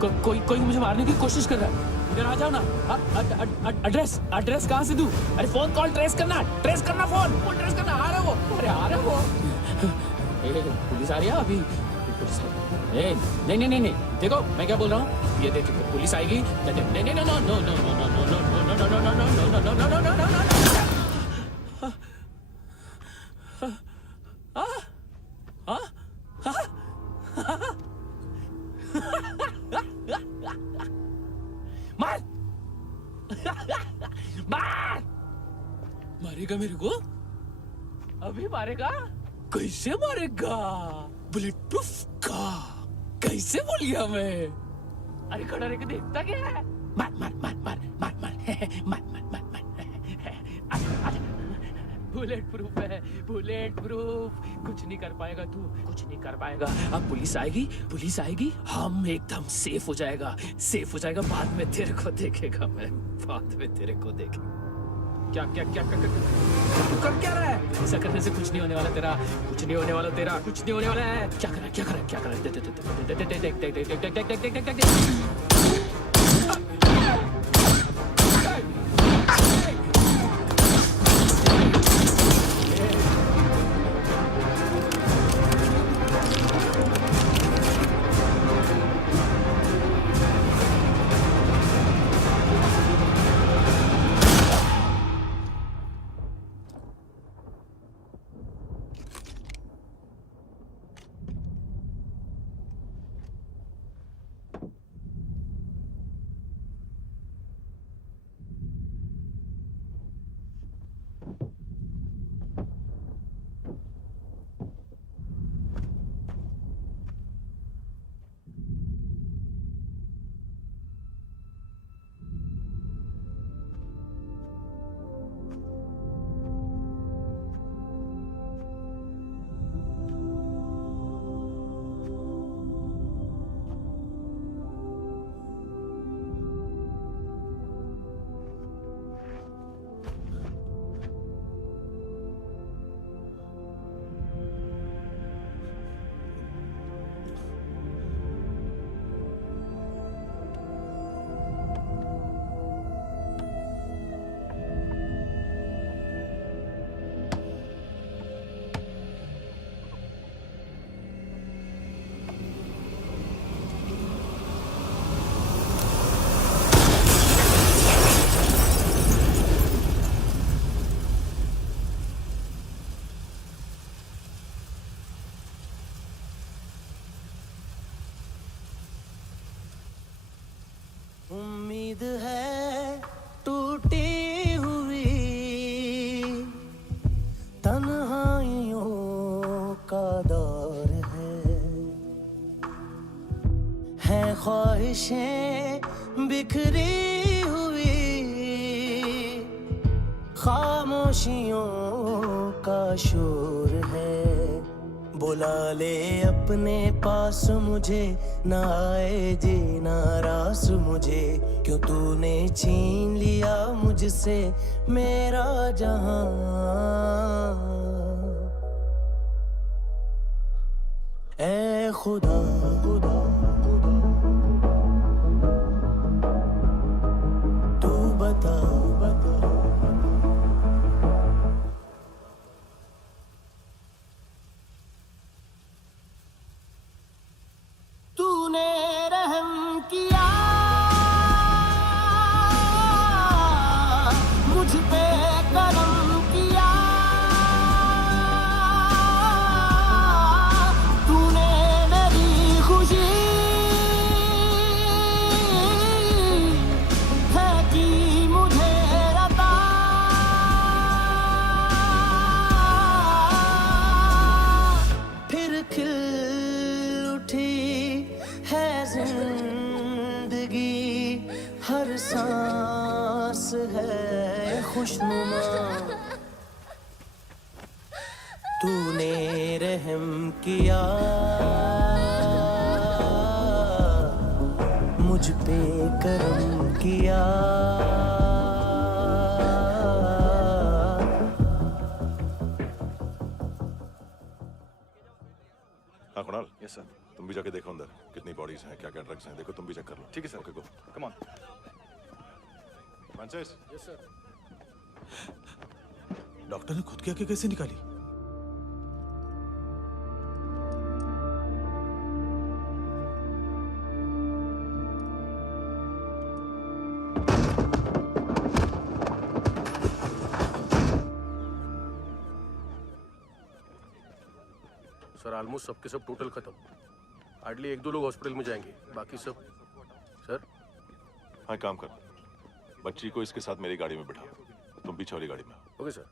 कोई मुझे मारने की कोशिश कर रहा है, इधर आ जाओ ना। एड्रेस कहाँ से दूं? अरे फोन कॉल ट्रेस करना फोन ट्रेस करना। आ रहा वो, अरे आ रहा वो। पुलिस आ रही है अभी, पुलिस नहीं, देखो मैं क्या बोल रहा हूँ, ये देखो पुलिस आएगी। मारेगा मेरे को, अभी मारेगा। कैसे मारेगा? बुलेट प्रूफ का कैसे बोल गया मैं? अरे खड़ा रह के देखता क्या है? मार बुलेट प्रूफ है, बुलेट प्रूफ। कुछ नहीं कर पाएगा तू, कुछ नहीं कर पाएगा। अब पुलिस आएगी, हम एकदम सेफ हो जाएगा। बाद में तेरे को देखेगा मैं, बाद में तेरे को देखेगा। क्या कर क्या रहा है? ऐसा करने से कुछ नहीं होने वाला तेरा, कुछ नहीं होने वाला है। क्या कर रहा है? उम्मीद है टूटी हुई तन्हाइयों का दौर है ख्वाहिशें बिखरी हुई खामोशियों का शोर है। बुला ले अपने पास मुझे, ना आए जीना रास मुझे, क्यों तूने छीन लिया मुझसे मेरा जहां। ऐ खुदा तू बता तूने रहम किया मुझ पे, करम किया तूने मेरी खुशी है कि मुझे अता। फिर खिल उठी है जिंदगी, हर सांस है खुशनुमा। तूने रहम किया मुझ पे, करम किया हाँ कुणाल। Yes sir. तुम भी जाके देखो अंदर कितनी बॉडीज हैं, क्या क्या ड्रग्स हैं, देखो तुम भी चेक कर लो। ठीक है sir. Okay go. Come on. Francis. Yes sir. Doctor ने खुद की आंखें कैसे निकाली? सर ऑलमोस्ट सबके सब टोटल खत्म। हार्डली 1-2 लोग हॉस्पिटल में जाएंगे, बाकी सब। सर हाँ काम कर, बच्ची को इसके साथ मेरी गाड़ी में बिठा, तुम पीछे वाली गाड़ी में। Okay sir.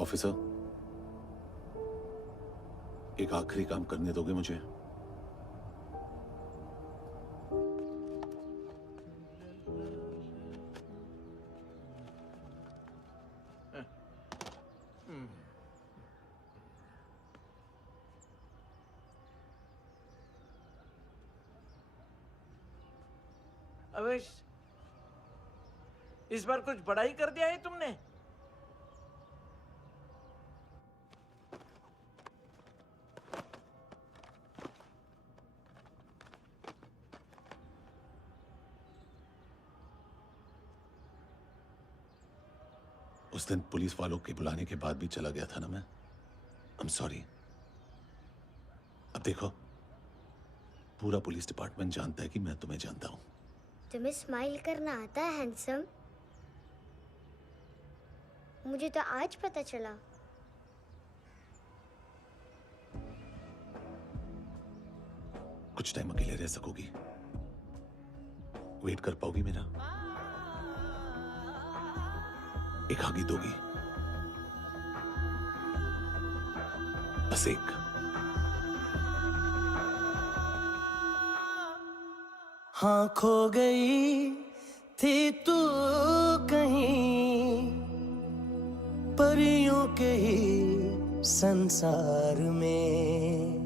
ऑफिसर, एक आखिरी काम करने दोगे मुझे? अवेश, इस बार कुछ बड़ा ही कर दिया है तुमने। उस दिन पुलिस वालों के बुलाने के बाद भी चला गया था ना मैं। I'm sorry। अब देखो, पूरा पुलिस डिपार्टमेंट जानता है कि मैं तुम्हें जानता हूं। तुम्हें स्माइल करना आता है हैंडसम? मुझे तो आज पता चला। कुछ टाइम अकेले रह सकोगी? वेट कर पाओगी मेरा? एक आगे दोगी? बस एक। हाँ खो गई थी तू कहीं परियों के ही संसार में,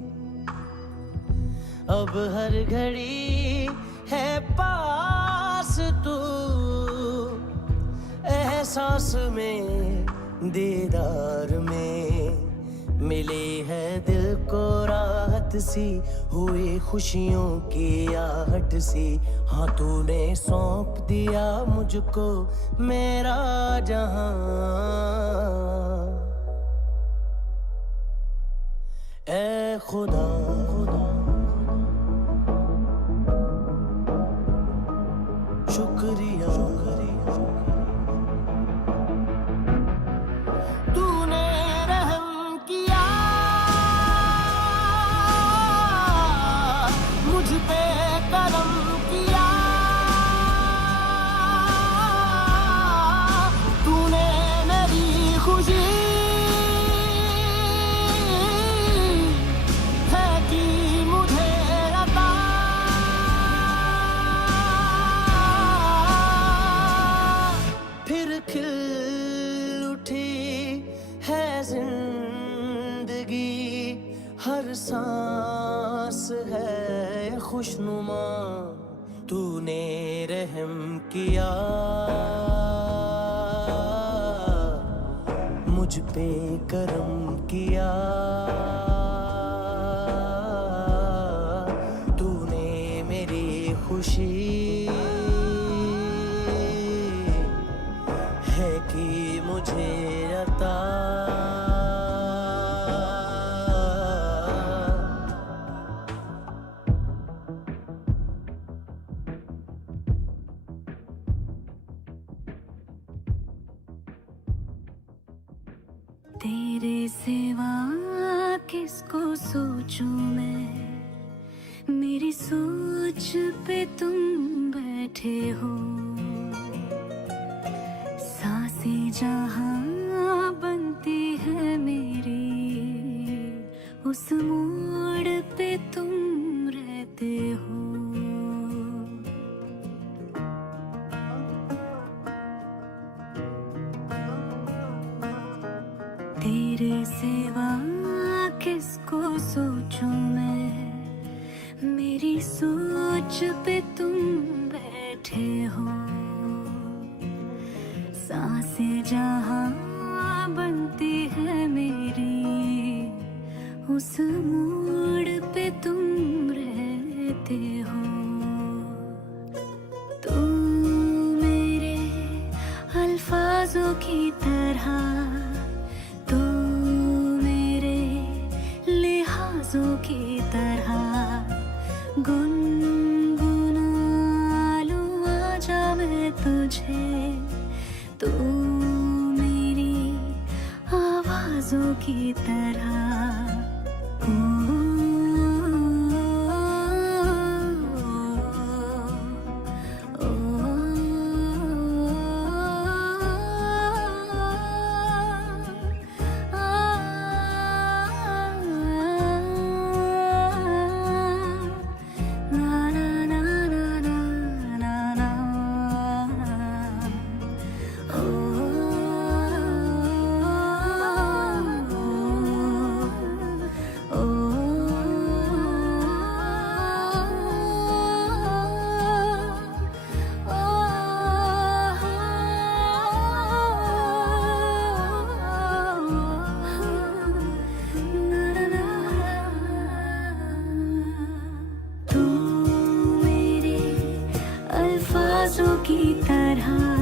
अब हर घड़ी है पास तू, एहसास में दीदार में, मिली है दिल को राहत सी, हुई खुशियों की आहट सी। हाँ तूने सौंप दिया मुझको मेरा जहां, ऐ खुदा शुक्रिया, तूने रहम किया मुझ पे, करम किया तूने, मेरी खुशी है कि मुझे अता, फिर खिल उठी है जिंदगी, हर सांस है खुशनुमा, तूने रहम किया मुझ पे, करम किया तूने, मेरी खुशी है कि मुझे अता। तेरे सिवा किसको सोचूं मैं, मेरी सोच पे तुम बैठे हो, सांसें जहां बनती है मेरी, उस मोड़ पे तुम रहते रहते हो। तेरे सिवा किसको सोचूं मैं, मेरी सोच पे तुम बैठे हो। सांसें जहां बनती है मेरी, उस मोड़ पे तुम रहते हो। तुम मेरे अल्फाजों की तरह, तो मेरे लिहाजों की तरह गुनगुना लूं आजा मैं तुझे। तू मेरी आवाजों की तरह। तू मेरे अल्फाजों की तरह